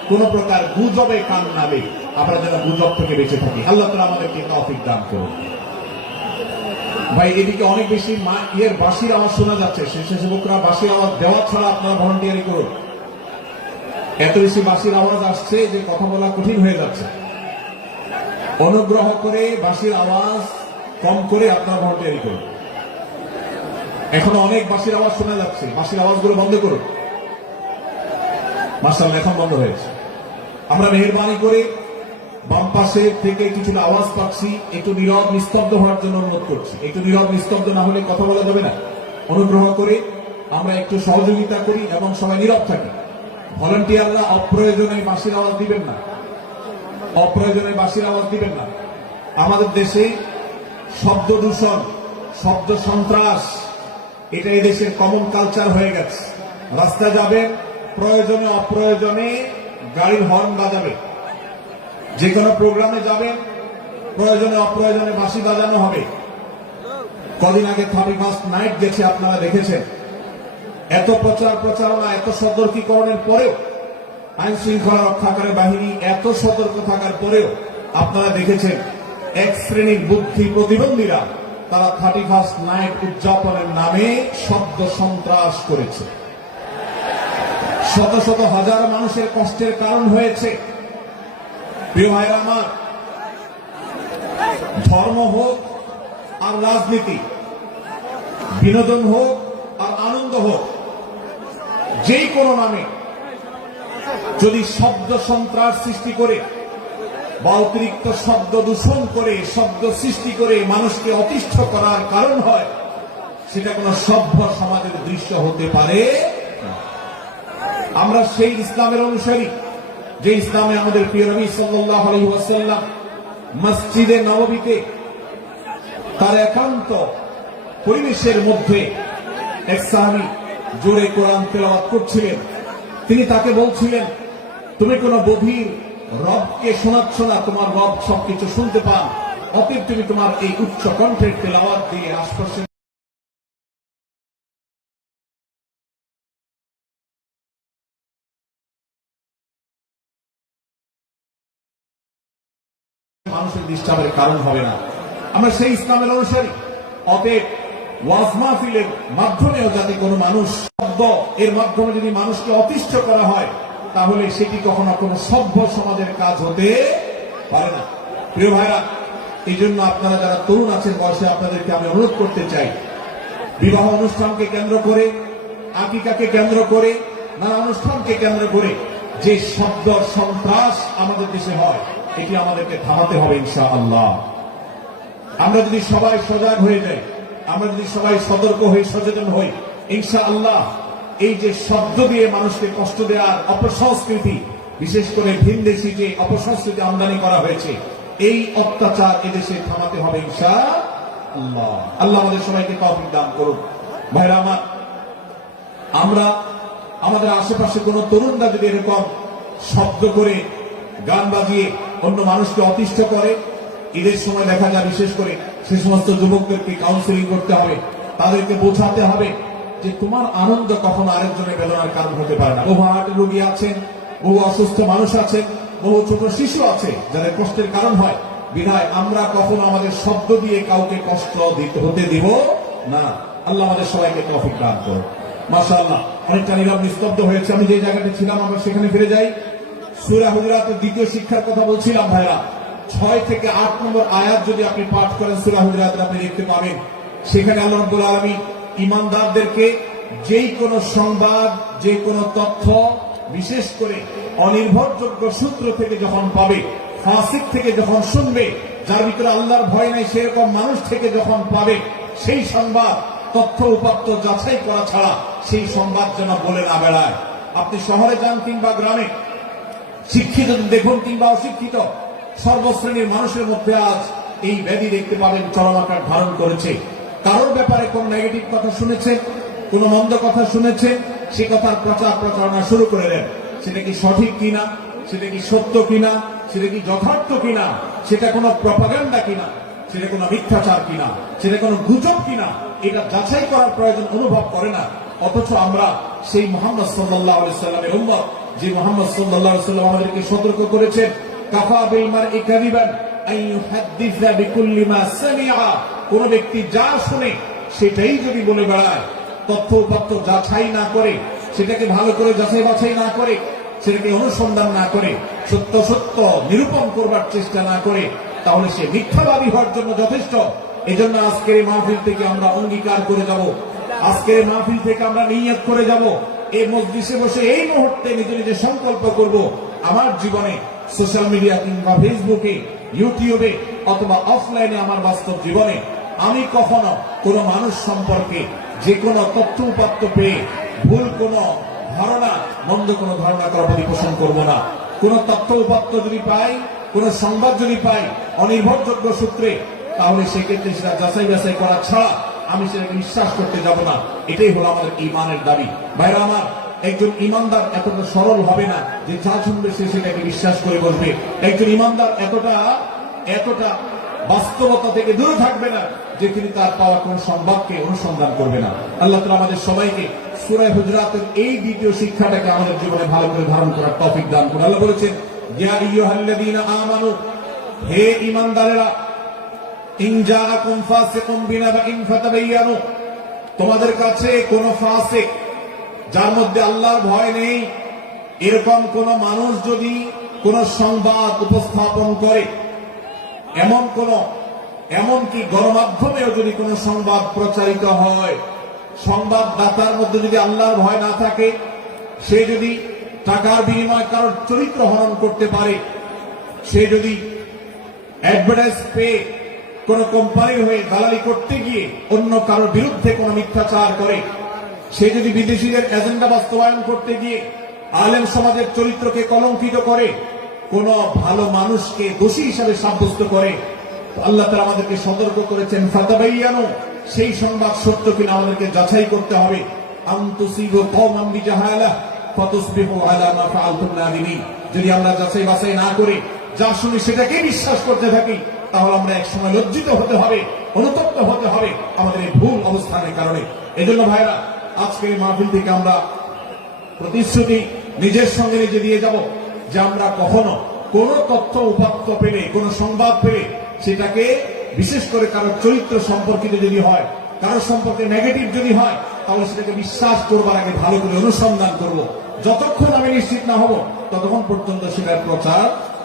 কোন প্রকার গুজবে কান না দেই, আমরা যেন গুজব থেকে বেঁচে থাকি। আল্লাহ তাআলা আমাদেরকে তৌফিক দান করুন। ভাই, এদিকে অনেক বেশি বাঁশির আওয়াজ শোনা যাচ্ছে। স্বেচ্ছাসেবকরা বাঁশির আওয়াজ দেওয়া ছাড়া আপনারা ভলান্টিয়ারি করুন। এত বেশি বাঁশির আওয়াজ আসছে যে কথা বলা কঠিন হয়ে যাচ্ছে। অনুগ্রহ করে বাঁশির আওয়াজ কম করে আপনারা ভলান্টিয়ারি করুন। এখন অনেক বাঁশির আওয়াজ শোনা যাচ্ছে, বাঁশির আওয়াজগুলো বন্ধ করুন। মাশাআল্লাহ, এখন বন্ধ হয়েছে। আমরা মেহেরবানি করে বাম পাশে থেকে কিছুটা আওয়াজ পাচ্ছি, একটু নীরব নিস্তব্ধ হওয়ার জন্য অনুরোধ করছি। একটু নীরব নিস্তব্ধ না হলে কথা বলা যাবে না। অনুগ্রহ করে আমরা একটু সহযোগিতা করি এবং সবাই নীরব থাকি। ভলান্টিয়াররা অপ্রয়োজনে বাঁশির আওয়াজ দিবেন না, অপ্রয়োজনে বাঁশির আওয়াজ দিবেন না। আমাদের দেশে শব্দ দূষণ, শব্দ সন্ত্রাস, এটা এই দেশের কমন কালচার হয়ে গেছে। রাস্তায় যাবেন, প্রয়োজনে অপ্রয়োজনে গাড়ির হর্ন বাজাবে। যে কোনো প্রোগ্রামে যাবেন, প্রয়োজনে অপ্রয়োজনে বাঁশি বাজানো হবে। কদিন আগে 31st নাইট গেছে, আপনারা দেখেছেন। এত প্রচার প্রচারণা, এত সতর্কীকরণের পরেও, আইন শৃঙ্খলা রক্ষাকারী বাহিনী এত সতর্ক থাকার পরেও আপনারা দেখেছেন এক শ্রেণীর বুদ্ধি প্রতিবন্ধীরা তারা 31st নাইট উদযাপনের নামে শব্দ সন্ত্রাস করেছে। শত শত হাজার মানুষের কষ্টের কারণ হয়েছে। প্রিয় ভাইরা আমার, ধর্ম হোক আর রাজনীতি, বিনোদন হোক আর আনন্দ হোক, যেই কোনো নামে যদি শব্দ সন্ত্রাস সৃষ্টি করে বা অতিরিক্ত শব্দ দূষণ করে, শব্দ সৃষ্টি করে মানুষকে অতিষ্ঠ করার কারণ হয়, সেটা কোন সভ্য সমাজের দৃশ্য হতে পারে না। আমরা সেই ইসলামের অনুসারী যে ইসলামে আমাদের প্রিয় নবী সাল্লাল্লাহু আলাইহি ওয়াসাল্লাম মসজিদে নববীতে তার একান্ত পরিবেশের মধ্যে এক সাহাবী জোরে কোরআন তেলাওয়াত করছিলেন। তিনি তাকে বলছিলেন, তুমি কোন বধির রবকে শোনাচ্ছ না, তোমার রব সবকিছু শুনতে পান, অতএব তুমি তোমার এই উচ্চ কণ্ঠের তেলাওয়াত দিয়ে আশপাশে মানুষের ডিস্টার্বের কারণ হবে না। আমরা সেই ইসলামের অনুসারী। অতএব ওয়াজ মাহফিলের মাধ্যমেও যাতে কোনো মানুষ শব্দ এর মাধ্যমে যদি মানুষকে অতিষ্ঠ করা হয়, তাহলে সেটি কখনো কোনো সভ্য সমাজের কাজ হতে পারে না। প্রিয় ভাইরা, এই জন্য আপনারা যারা তরুণ আছেন বয়সে, আপনাদেরকে আমি অনুরোধ করতে চাই, বিবাহ অনুষ্ঠানকে কেন্দ্র করে, আকিকাকে কেন্দ্র করে, নানা অনুষ্ঠানকে কেন্দ্র করে যে শব্দ সন্ত্রাস আমাদের দেশে হয়, এটি আমাদেরকে থামাতে হবে ইনশাআল্লাহ। আমরা যদি সবাই সজাগ হয়ে যাই, আমরা যদি সবাই সতর্ক হই, সচেতন হই, ইনশাআল্লাহ এই যে শব্দ দিয়ে মানুষকে কষ্ট দেওয়ার অপসংস্কৃতি, বিশেষ করে ভিনদেশী যে অপসংস্কৃতি আমদানি করা হয়েছে, এই অত্যাচার এদেশে থামাতে হবে ইনশাআল্লাহ। আল্লাহ আমাদের সবাইকে তৌফিক দান করুন। ভাইরা আমার, আমরা আমাদের আশেপাশে কোন তরুণরা যদি এরকম শব্দ করে, গান বাজিয়ে অন্য মানুষকে অতিষ্ঠ করে, ঈদের সময় দেখা যায় বিশেষ করে সে সমস্ত যুবকদেরকে কাউন্সিলিং করতে হবে, তাদেরকে বোঝাতে হবে যে তোমার আনন্দ কখনো আরেকজনের বেদনার কারণ হতে পারে না। বহু হার্টের রোগী আছেন, বহু অসুস্থ মানুষ আছেন, বহু ছোট শিশু আছে যাদের কষ্টের কারণ হয়। বিধায় আমরা কখনো আমাদের শব্দ দিয়ে কাউকে কষ্ট হতে দিব না। আল্লাহ আমাদের সবাইকে তৌফিক দান করুন। মাশাআল্লাহ, অনেকটা নীরব নিস্তব্ধ হয়েছে। আমি যে জায়গাতে ছিলাম আমরা সেখানে ফিরে যাই। সূরা হুজুরাতের দ্বিতীয় শিক্ষার কথা বলছিলাম ভাইরা। 6 থেকে 8 নম্বর আয়াত যদি আপনি পাঠ করেন সূরা হুজুরাতের, আপনি দেখতে পাবেন সেখানে আল্লাহ রাব্বুল আলামিন ঈমানদারদেরকে যেই কোনো সংবাদ, যে কোনো তথ্য, বিশেষ করে অনির্ভরযোগ্য সূত্র থেকে যখন পাবে, ফাসিক থেকে যখন শুনবে, যার ভিতরে আল্লাহর ভয় নাই সেরকম মানুষ থেকে যখন পাবে, সেই সংবাদ তথ্য উপাত্ত যাচাই করা ছাড়া সেই সংবাদ যেন বলে না বেড়ায়। আপনি শহরে যান কিংবা গ্রামে, শিক্ষিত দেখুন কিংবা অশিক্ষিত, সর্বশ্রেণীর মানুষের মধ্যে আজ এই ব্যাধি দেখতে পাবেন চরম আকার ধারণ করেছে। কারোর ব্যাপারে কোন নেগেটিভ কথা শুনেছে, কোন মন্দ কথা শুনেছে, সে কথার প্রচার প্রচারণা শুরু করে দেন। সেটা কি সঠিক কিনা, সেটা কি সত্য কিনা, সেটা কি যথার্থ কিনা, সেটা কোনো প্রপাগান্ডা কিনা, সেটা কোনো মিথ্যাচার কিনা, সেটা কোনো গুজব কিনা, এটা যাচাই করার প্রয়োজন অনুভব করে না। অথচ আমরা সেই মুহাম্মদ সাল্লাল্লাহু আলাইহি সাল্লামের উম্মত, যে মুহাম্মদ সাল্লাল্লাহু আলাইহি সাল্লাম আমাদেরকে সতর্ক করেছেন, কাফা বিল মারই কাযিবান আন ইউহাদ্দিসা বিকুল্লি মা সামিআ, কোন ব্যক্তি যা শুনে সেটাই যদি বলে বেড়ায়, তথ্য উপাত্ত যাচাই না করে, সেটাকে ভালো করে যাচাই বাছাই না করে, সেটাকে অনুসন্ধান না করে, সত্য সত্য নিরূপণ করবার চেষ্টা না করে, তাহলে সে মিথ্যাবাদী হওয়ার জন্য যথেষ্ট। এজন্য আজকের এই মাহফিল থেকে আমরা অঙ্গীকার করে যাব, আজকের মাহফিল থেকে আমরা নিয়ত করে যাব, এই মজলিসে বসে এই মুহূর্তে নিজে নিজে সংকল্প করব, আমার জীবনে সোশ্যাল মিডিয়া কিংবা ফেসবুকে, ইউটিউবে অথবা অফলাইনে, আমার বাস্তব জীবনে আমি কখনো কোন মানুষ সম্পর্কে যে কোনো তথ্য উপাত্ত পেয়ে ভুল কোন ধারণা, মন্দ কোন ধারণা করার প্রতি পোষণ করব না। কোন তথ্য উপাত্ত যদি পাই, কোন সংবাদ যদি পাই অনির্ভরযোগ্য সূত্রে, তাহলে সেক্ষেত্রে সেটা যাচাই বাছাই করা ছাড়া আমি সেটাকে বিশ্বাস করতে যাব না। এটাই হলো আমাদের ঈমানের দাবি। ভাইরা আমার, একজন ঈমানদার এতটা সরল হবে না যে যা শুনবে সে সেটাকে বিশ্বাস করে বসবে। একজন ঈমানদার এতটা বাস্তবতা থেকে দূরে থাকবে না যে তিনি তার পাওয়া কোন সংবাদকে অনুসন্ধান করবে না। আল্লাহ তাআলা আমাদের সবাইকে সূরা হুজুরাতের এই দ্বিতীয় শিক্ষাটাকে আমাদের জীবনে ভালো করে ধারণ করার তৌফিক দান করুন। আল্লাহ বলেছেন, ইয়া আইয়ুহাল্লাযীনা আমানু, হে ঈমানদারেরা, ইন জাআকুম ফাসিকুম বিনাবাইন ফাতাবায়ানু, তোমাদের কাছে কোন ফাসিক, যার মধ্যে আল্লাহর ভয় নেই, এরকম কোন মানুষ যদি কোন সংবাদ উপস্থাপন করে, এমনকি গণমাধ্যমেও যদি কোন সংবাদ প্রচারিত হয়, সংবাদদাতার মধ্যে যদি আল্লাহর ভয় না থাকে, সে যদি টাকার বিনিময়ে কারোর চরিত্র হনন করতে পারে, সে যদি অ্যাডভার্টাইজ পেয়ে কোন কোম্পানির হয়ে দালালি করতে গিয়ে অন্য কারোর বিরুদ্ধে কোন মিথ্যাচার করে, সে যদি বিদেশিদের এজেন্ডা বাস্তবায়ন করতে গিয়ে আলেম সমাজের চরিত্রকে কলঙ্কিত করে, কোন ভালো মানুষকে দোষী হিসাবে সাব্যস্ত করে, আল্লাহ তাআলা আমাদেরকে সতর্ক করেছেন, ফাতাবায়ানু, সেই সংবাদ সত্য কিনা আমাদেরকে যাচাই করতে হবে। আন তুসিবু কওমান বিজাহালাহ ফাতুসবিহু আলা মা ফাআলতুম নাদিমিন, যদি আমরা যাচাই বাছাই না করে যা শুনি সেটাকে বিশ্বাস করতে থাকি, তাহলে আমরা এক সময় লজ্জিত হতে হবে, অনুতপ্ত হতে হবে আমাদের এই ভুল অবস্থানের কারণে। এজন্য ভাইরা, আজকে এই মাহফিল থেকে আমরা প্রতিশ্রুতি নিজের সঙ্গে নিজে দিয়ে যাব যে আমরা কখনো কোন তথ্য উপাত্ত পেলে, কোন সংবাদ পেলে, সেটাকে বিশেষ করে কারোর চরিত্র সম্পর্কিত যদি হয়, কারোর সম্পর্কে নেগেটিভ যদি হয়, তাহলে সেটাকে বিশ্বাস করবার আগে ভালো করে অনুসন্ধান করব। যতক্ষণ আমি নিশ্চিত না হব ততক্ষণ পর্যন্ত সেটার প্রচার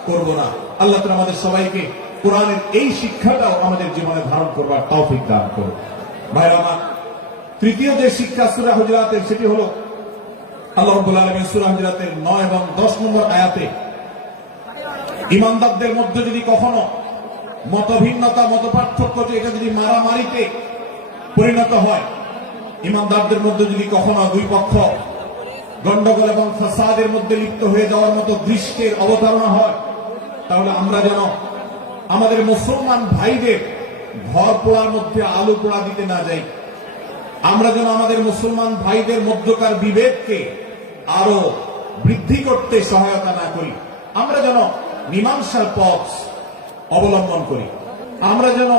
করব না। আল্লাহ তাআলা আমাদের সবাইকে কোরআনের এই শিক্ষাটাও আমাদের জীবনে ধারণ করবার তৌফিক দান করুন। ভাইরা আমার, তৃতীয় যে শিক্ষা সূরা হুজুরাতের, সেটি হলো আল্লাহ রাব্বুল আলামিন সূরা হুজুরাতের 9 এবং 10 নম্বর আয়াতে ঈমানদারদের মধ্যে যদি কখনো মতভিন্নতা, মতপার্থক্য, এটা যদি মারামারিতে পরিণত হয়। ইমানদারদের মধ্যে যদি কখনো দুই পক্ষ গন্ডগোল এবং ফাসাদের মধ্যে লিপ্ত হয়ে যাওয়ার মতো দৃশ্যের অবতারণা হয়, তাহলে আমরা যেন আমাদের মুসলমান ভাইদের ঘর পোড়ার মধ্যে আলু পোড়া দিতে না যাই। আমরা যেন আমাদের মুসলমান ভাইদের মধ্যকার বিভেদকে আরো বৃদ্ধি করতে সহায়তা না করি। আমরা যেন মীমাংসার পথ অবলম্বন করি। আমরা যেন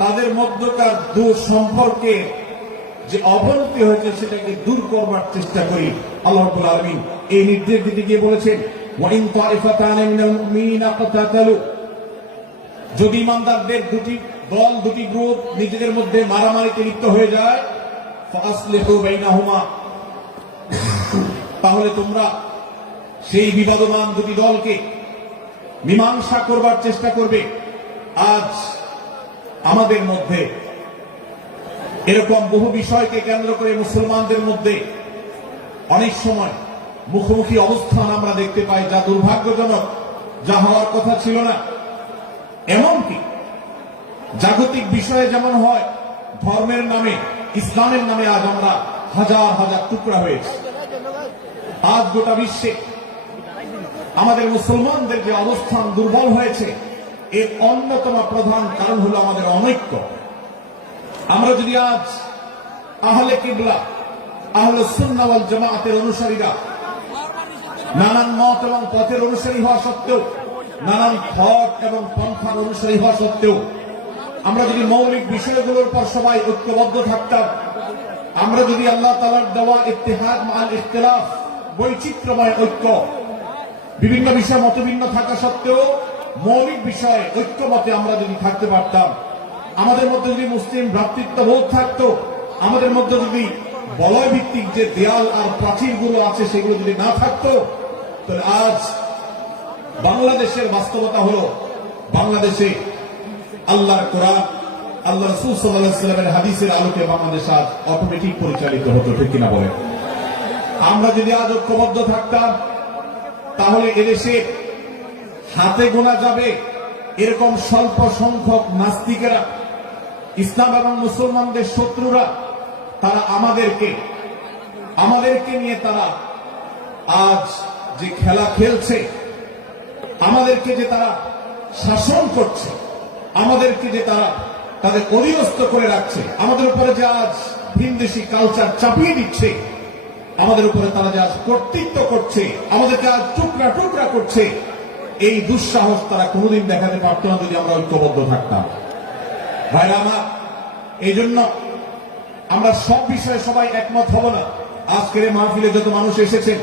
তাদের মধ্যকার সম্পর্কে যে অবনতি হয়েছে সেটাকে দূর করবার চেষ্টা করি। আল্লাহ রাব্বুল আলামিন এই নির্দেশ দিতে গিয়ে বলেছেন, ওয়াইন তাইফাতানি মিনাল মুমিনিনা ইকতাতালু, যদি ইমানদারদের দুটি দল, দুটি গ্রুপ নিজেদের মধ্যে মারামারিতে লিপ্ত হয়ে যায়, ফাসলিহু বাইনাহুমা, তাহলে তোমরা সেই বিবাদমান দুটি দলকে মীমাংসা করবার চেষ্টা করবে। আজ আমাদের মধ্যে এরকম বহু বিষয়কে কেন্দ্র করে মুসলমানদের মধ্যে অনেক সময় মুখোমুখি অবস্থান আমরা দেখতে পাই, যা দুর্ভাগ্যজনক, যা হওয়ার কথা ছিল না। এমনকি জাগতিক বিষয়ে যেমন হয়, ধর্মের নামে, ইসলামের নামে আজ আমরা হাজার হাজার টুকরা হয়েছে। আজ গোটা বিশ্বে আমাদের মুসলমানদের যে অবস্থান দুর্বল হয়েছে, এর অন্যতম প্রধান কারণ হলো আমাদের অনৈক্য। আমরা যদি আজ আহলে কিবলা, আহলে সুন্নাহ ওয়াল জামাআতের অনুসারীরা নানান মত এবং পথের অনুসারী হওয়া সত্ত্বেও, নানান থট এবং পন্থার অনুসারী হওয়া সত্ত্বেও, আমরা যদি মৌলিক বিষয়গুলোর পর সবাই ঐক্যবদ্ধ থাকতাম, আমরা যদি আল্লাহ তাআলার দেওয়া ইত্তেহাদ মাআল ইখতিলাফ, বৈচিত্র্যময় ঐক্য, বিভিন্ন বিষয় মতভিন্ন থাকা সত্ত্বেও মৌলিক বিষয়ে ঐক্যমতে আমরা যদি থাকতে পারতাম, আমাদের মধ্যে যদি মুসলিম ভ্রাতৃত্ববোধ থাকতো, আমাদের মধ্যে যদি বলয় ভিত্তিক যে দেয়াল আর প্রাচীরগুলো আছে সেগুলো যদি না থাকতো, তাহলে আজ বাংলাদেশের বাস্তবতা হলো, বাংলাদেশে আল্লাহর কোরআন, আল্লাহ রাসূল সাল্লাল্লাহু আলাইহি ওয়াসাল্লামের হাদিসের আলোকে বাংলাদেশ আজ অটোমেটিক পরিচালিত হতো, ঠিক কিনা বলেন? আমরা যদি আজ ঐক্যবদ্ধ থাকতাম, তাহলে এদেশে হাতে গোনা যাবে এরকম স্বল্প সংখ্যক নাস্তিকেরা, ইসলাম এবং মুসলমানদের শত্রুরা, তারা আমাদেরকে নিয়ে তারা আজ যে খেলা খেলছে, আমাদেরকে যে তারা শাসন করছে, আমাদেরকে যে তারা তাদের অধীনস্থ করে রাখছে, আমাদের উপরে যে আজ ভিনদেশী কালচার চাপিয়ে দিচ্ছে, আমাদের উপরে তারা যে আজ কর্তৃত্ব করছে, আমাদেরকে আজ টুকরা টুকরা করছে, এই দুঃসাহস তারা কোনোদিন দেখাতে পারত না যদি আমরা ঐক্যবদ্ধ থাকতাম। ভাইরা আমার, এই জন্য আমরা সব বিষয়ে সবাই একমত হব না। আজকের এই মাহফিলে যত মানুষ এসেছেন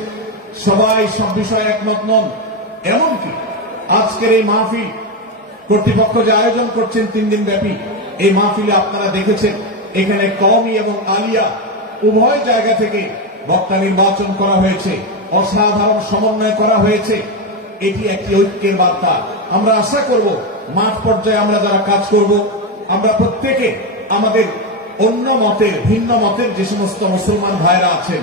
সবাই সব বিষয়ে একমত নন। এমনকি আজকের এই মাহফিল কর্তৃপক্ষ যে আয়োজন করছেন 3 দিন ব্যাপী, এই মাহফিলে আপনারা দেখেছেন এখানে কওমি এবং আলিয়া উভয় জায়গা থেকে বক্তা নির্বাচন করা হয়েছে, অসাধারণ সমন্বয় করা হয়েছে। এটি একটি ঐক্যের বার্তা। আমরা আশা করব মাঠ পর্যায়ে আমরা যারা কাজ করব, আমরা প্রত্যেকে আমাদের অন্য মতের, ভিন্ন মতের যে সমস্ত মুসলমান ভাইরা আছেন,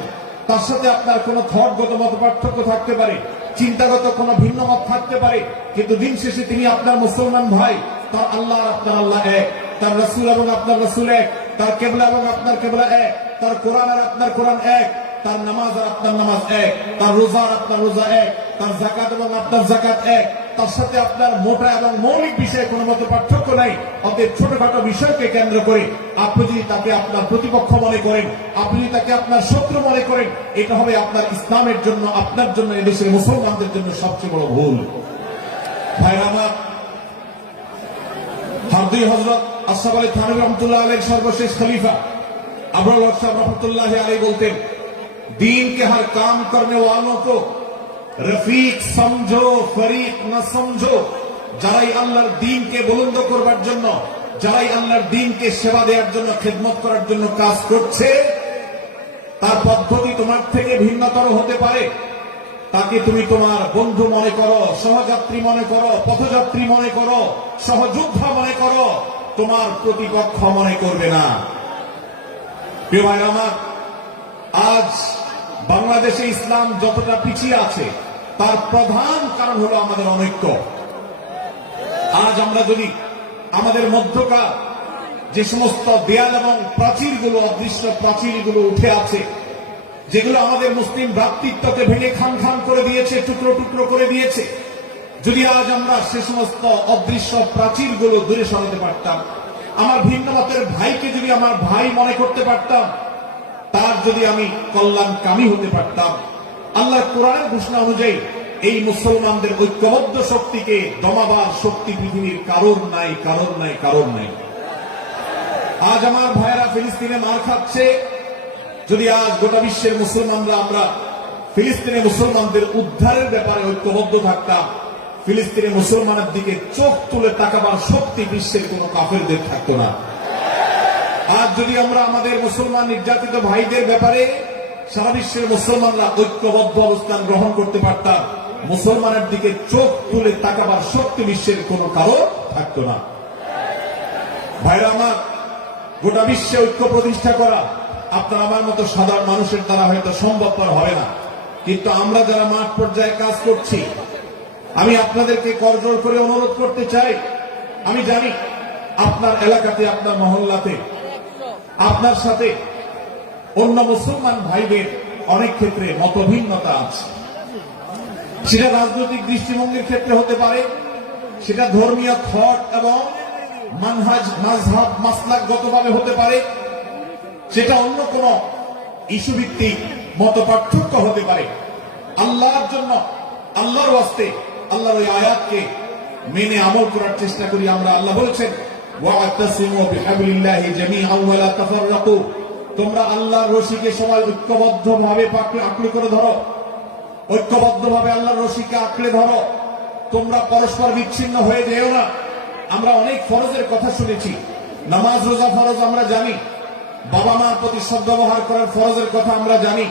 তার সাথে আপনার কোন থটগত মত পার্থক্য থাকতে পারে, চিন্তাগত কোন ভিন্ন মত থাকতে পারে, কিন্তু দিন শেষে তিনি আপনার মুসলমান ভাই। তার আল্লাহ আর আপনার আল্লাহ এক, তার রাসূল এবং আপনার রাসূল এক, তার কিবলা এবং আপনার কিবলা এক, তার কোরআন আর আপনার কোরআন এক, তার নামাজ আর আপনার নামাজ এক, তার রোজা আর আপনার রোজা এক, তার যাকাত এবং আপনার যাকাত এক, তার সাথে আপনার মোটা এবং মৌলিক বিষয়ে কোনো মত পার্থক্য নাই। অতএব ছোটখাটো বিষয়কে কেন্দ্র করে আপনি যদি তাকে আপনার প্রতিপক্ষ মনে করেন, আপনি যদি তাকে আপনার শত্রু মনে করেন, এটা হবে আপনার ইসলামের জন্য, আপনার জন্য, এদেশের মুসলমানদের জন্য সবচেয়ে বড় ভুল। ভাইরা আমার, হারদি হযরত আশরাফ আলী থানভী রহমাতুল্লাহ আলাইহির সর্বশেষ খলিফা আবুল হক রহমাতুল্লাহ আলাইহি বলতেন, दीन के हर काम करने वालों को रफीक समझो, फरीक न समझो। যারাই আল্লাহর দ্বীনকে বুলন্দ করবার জন্য, যারাই আল্লাহর দ্বীনকে সেবা দেওয়ার জন্য, খেদমত করার জন্য কাজ করছে, তার পদ্ধতি তোমার থেকে ভিন্নতর হতে পারে। তাকে তুমি তোমার বন্ধু মনে করো, সহযাত্রী মনে করো, পথযাত্রী মনে করো, সহযোদ্ধা মনে করো, তোমার প্রতিপক্ষ মনে করবে না। প্রিয় ভাই আমার, আজ বাংলাদেশে ইসলাম যতটা পিছিয়ে আছে তার প্রধান কারণ হলো আমাদের অনৈক্য। আজ আমরা যদি আমাদের মধ্যকার যে সমস্ত দেয়াল এবং প্রাচীরগুলো, অদৃশ্য প্রাচীরগুলো উঠে আছে, যেগুলো আমাদের মুসলিম ভ্রাতৃত্বকে ভেঙে খান খান করে দিয়েছে, টুকরো টুকরো করে দিয়েছে, যদি আজ আমরা সে সমস্ত অদৃশ্য প্রাচীরগুলো দূরে সরাতে পারতাম, আমার ভিন্ন মতের ভাইকে যদি আমার ভাই মনে করতে পারতাম, তার যদি আমি কল্যাণকামী হতে পারতাম, আল্লাহর কোরআনের ঘোষণা অনুযায়ী এই মুসলমানদের ঐক্যবদ্ধ শক্তিকে দমাবার শক্তি পৃথিবীর কারোর নাই, কারোর নাই, কারোর নাই। আজ আমার ভাইয়েরা ফিলিস্তিনে মার খাচ্ছে, যদি আজ গোটা বিশ্বের মুসলমানরা আমরা ফিলিস্তিনে মুসলমানদের উদ্ধারের ব্যাপারে ঐক্যবদ্ধ থাকতাম, ফিলিস্তিনে মুসলমানের দিকে চোখ তুলে তাকাবার শক্তি বিশ্বের কোন কাফেরদের থাকতো না। আজ যদি আমরা আমাদের মুসলমান নির্যাতিত ভাইদের ব্যাপারে সারা বিশ্বের মুসলমানরা ঐক্যবদ্ধ অবস্থান গ্রহণ করতে পারতাম, মুসলমানের দিকে চোখ তুলে তাকাবার শক্তি বিশ্বের কোন কারো থাকতো না। ভাইরা আমার, গোটা বিশ্বে ঐক্য প্রতিষ্ঠা করা আপনার আমার মতো সাধারণ মানুষের দ্বারা হয়তো সম্ভবপর হবে না, কিন্তু আমরা যারা মাঠ পর্যায়ে কাজ করছি, আমি আপনাদেরকে করজোড় করে অনুরোধ করতে চাই। আমি জানি আপনার এলাকাতে, আপনার মহল্লাতে আপনার সাথে অন্য মুসলমান ভাইদের অনেক ক্ষেত্রে মতভিন্নতা আছে। সেটা রাজনৈতিক দৃষ্টিভঙ্গির ক্ষেত্রে হতে পারে, সেটা ধর্মীয় থট এবং মানহাজ মাযহাব মাসলাকগতভাবে হতে পারে, সেটা অন্য কোন ইস্যু ভিত্তিক মত পার্থক্য হতে পারে। আল্লাহর জন্য, আল্লাহর ওয়াস্তে আল্লাহর ওই আয়াতকে মেনে আমল করার চেষ্টা করি আমরা। আল্লাহ বলেছেন, ওয়া'তাসিমু বিহাবলিল্লাহি জামিআন ওয়া লা তাফাররাকু, তোমরা আল্লাহর রশিকে সবাই ঐক্যবদ্ধভাবে আঁকড়ে করে ধরো, ঐক্যবদ্ধভাবে আল্লাহর রশিকে আঁকড়ে ধরো, তোমরা পরস্পর বিচ্ছিন্ন হয়ে যেও না। আমরা অনেক ফরজের কথা শুনেছি, নামাজ রোজা ফরজ আমরা জানি, বাবা মার প্রতি সদ্ব্যবহার করার ফরজের কথা আমরা জানি,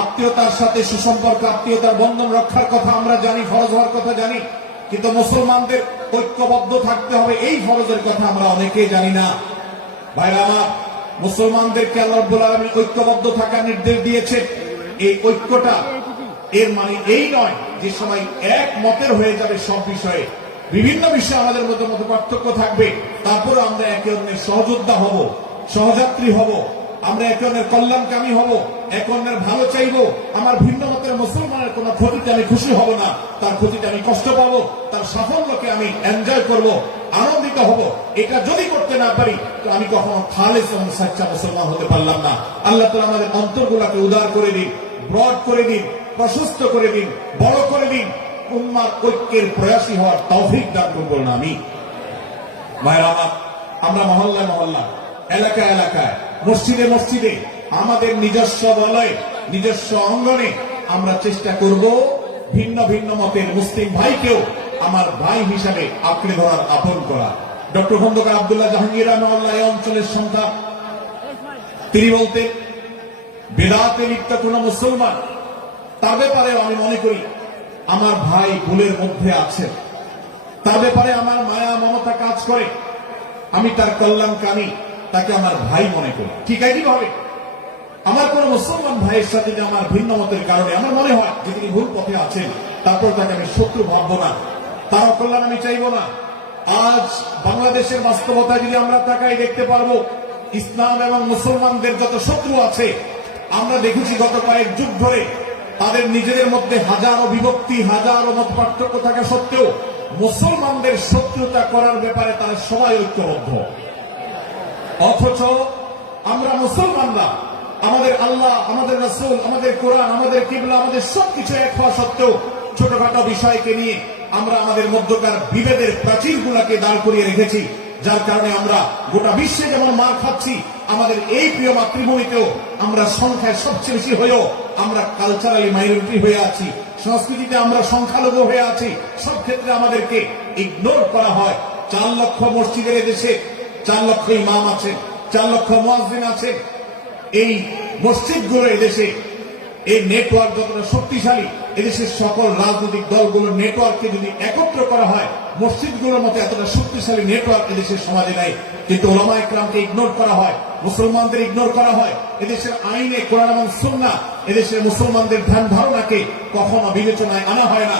আত্মীয়তার সাথে সুসম্পর্ক, আত্মীয়তার বন্ধন রক্ষার কথা আমরা জানি, ফরজ হওয়ার কথা জানি, কিন্তু মুসলমানদের ঐক্যবদ্ধ থাকতে হবে এই ফরজের কথা আমরা অনেকেই জানি না। ভাইরা আমার, মুসলমানদেরকে আল্লাহ রাব্বুল আলামিন ঐক্যবদ্ধ থাকার নির্দেশ দিয়েছে। এই ঐক্যটা এর মানে এই নয় যে সবাই এক মতের হয়ে যাবে সব বিষয়ে, বিভিন্ন বিষয়ে আমাদের মধ্যে মত পার্থক্য থাকবে, তারপরে আমরা একে অন্যের সহযোদ্ধা হব, সহযাত্রী হব, আমরা একে অন্যের কল্যাণকামী হব, একে অন্যের ভালো চাইব। আমার ভিন্ন মতের মুসলমানের কোন ক্ষতিতে আমি খুশি হব না, তার ক্ষতিতে আমি কষ্ট পাবো, তার সাফল্যকে আমি এনজয় করব, আনন্দিত হব। এটা যদি করতে না পারি তো আমি কখনো খালেস এবং সাচ্চা মুসলমান হতে পারলাম না। আল্লাহ তাআলা আমাদের অন্তরগুলোকে উদার করে দিন, ব্রড করে দিন, প্রশস্ত করে দিন, বড় করে দিন, উম্মার ঐক্যের প্রয়াসী হওয়ার তৌফিক দান করবেন না। আমি ভাইরা আমার, আমরা মহল্লায় মহল্লা, এলাকায় এলাকায়, মসজিদে মসজিদে, আমাদের নিজস্ব বলয়ে, নিজস্ব অঙ্গনে আমরা চেষ্টা করব ভিন্ন ভিন্ন মতের মুসলিম ভাইকেও আমার ভাই হিসাবে আঁকড়ে ধরার, আপন করা। ডক্টর খন্দকার আব্দুল্লাহ জাহাঙ্গীর রাহমাহুল্লাহ এই অঞ্চলের সন্তান, তিনি বলতেন, বেদাতে লিপ্ত কোন মুসলমান, তার ব্যাপারে আমি মনে করি আমার ভাই ভুলের মধ্যে আছেন, তার ব্যাপারে আমার মায়া মমতা কাজ করে, আমি তার কল্যাণকামী, তাকে আমার ভাই মনে করি। ঠিক একইভাবে আমার কোন মুসলমান ভাইয়ের সাথে যে আমার ভিন্ন মতের কারণে আমার মনে হয় যে তিনি ভুল পথে আছেন, তারপর তাকে আমি শত্রু ভাববো না, তার কল্যাণ আমি চাইবো না। আজ বাংলাদেশের বাস্তবতা যদি আমরা তাকাই, দেখতে পারবো ইসলাম এবং মুসলমানদের যত শত্রু আছে, আমরা দেখেছি গত কয়েক যুগ ধরে তাদের নিজেদের মধ্যে হাজারো বিভক্তি, হাজারো মত পার্থক্য থাকা সত্ত্বেও মুসলমানদের শত্রুতা করার ব্যাপারে তারা সবাই ঐক্যবদ্ধ। অথচ আমরা মুসলমানরা আমাদের আল্লাহ, আমাদের রাসূল, আমাদের কোরআন, আমাদের কিবলা, আমাদের সবকিছু এক হওয়া সত্ত্বেও ছোটখাটো বিষয়কে নিয়ে আমরা আমাদের মধ্যকার বিভেদের প্রাচীরগুলোকে দাঁড় করিয়ে রেখেছি, যার কারণে আমরা গোটা বিশ্বে যেমন মার খাচ্ছি, আমাদের এই প্রিয় মাতৃভূমিতেও আমরা সংখ্যায় সবচেয়ে বেশি হয়েও আমরা কালচারালি মাইনরিটি হয়ে আছি, সংস্কৃতিতে আমরা সংখ্যালঘু হয়ে আছি, সব ক্ষেত্রে আমাদেরকে ইগনোর করা হয়। 4 লক্ষ মসজিদের দেশে 4 লক্ষ ইমাম আছে, 4 লক্ষ মুয়াজ্জিন আছে। এই মসজিদগুলো এদেশে, এই নেটওয়ার্ক যতটা শক্তিশালী, এদেশের সকল রাজনৈতিক দলগুলোর নেটওয়ার্ককে যদি একত্র করা হয়, মসজিদগুলোর মতো এতটা শক্তিশালী নেটওয়ার্ক এদেশের সমাজে নাই। কিন্তু ওলামা ইকরামকে ইগনোর করা হয়, মুসলমানদের ইগনোর করা হয়, এদেশের আইনে কোরআন এবং সুন্নাহ, এদেশের মুসলমানদের ধ্যান ধারণাকে কখনো বিবেচনায় আনা হয় না।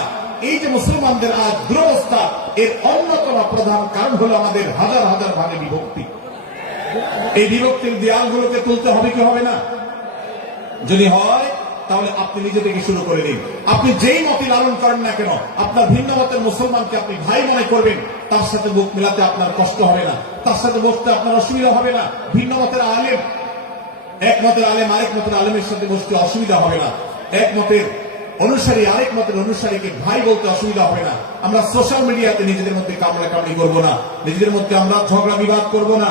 এই যে মুসলমানদের আজ দুরবস্থা, এর অন্যতম প্রধান কারণ হলো আমাদের হাজার হাজার ভাগে বিভক্তি। এই বিভক্তির দেয়ালগুলোকে তুলতে হবে কি হবে না? যদি হয় তাহলে আপনি নিজে থেকে শুরু করে দিন। আপনি যেই মতই লালন করেন না কেন, আপনার ভিন্ন মতের মুসলমানকে আপনি ভাই মনে করবেন, তার সাথে বুক মিলাতে আপনার কষ্ট হবে না, তার সাথে বসতে আপনার অসুবিধা হবে না। ভিন্ন মতের আলেম এক মতের আলেম আরেক মতের আলেমের সাথে বসতে অসুবিধা হবে না। এক মতের অনুসারী আরেক মতের অনুসারীকে ভাই বলতে অসুবিধা হবে না। আমরা সোশ্যাল মিডিয়াতে নিজেদের মধ্যে কামড়াকামড়ি করবো না, নিজেদের মধ্যে আমরা ঝগড়া বিবাদ করব না।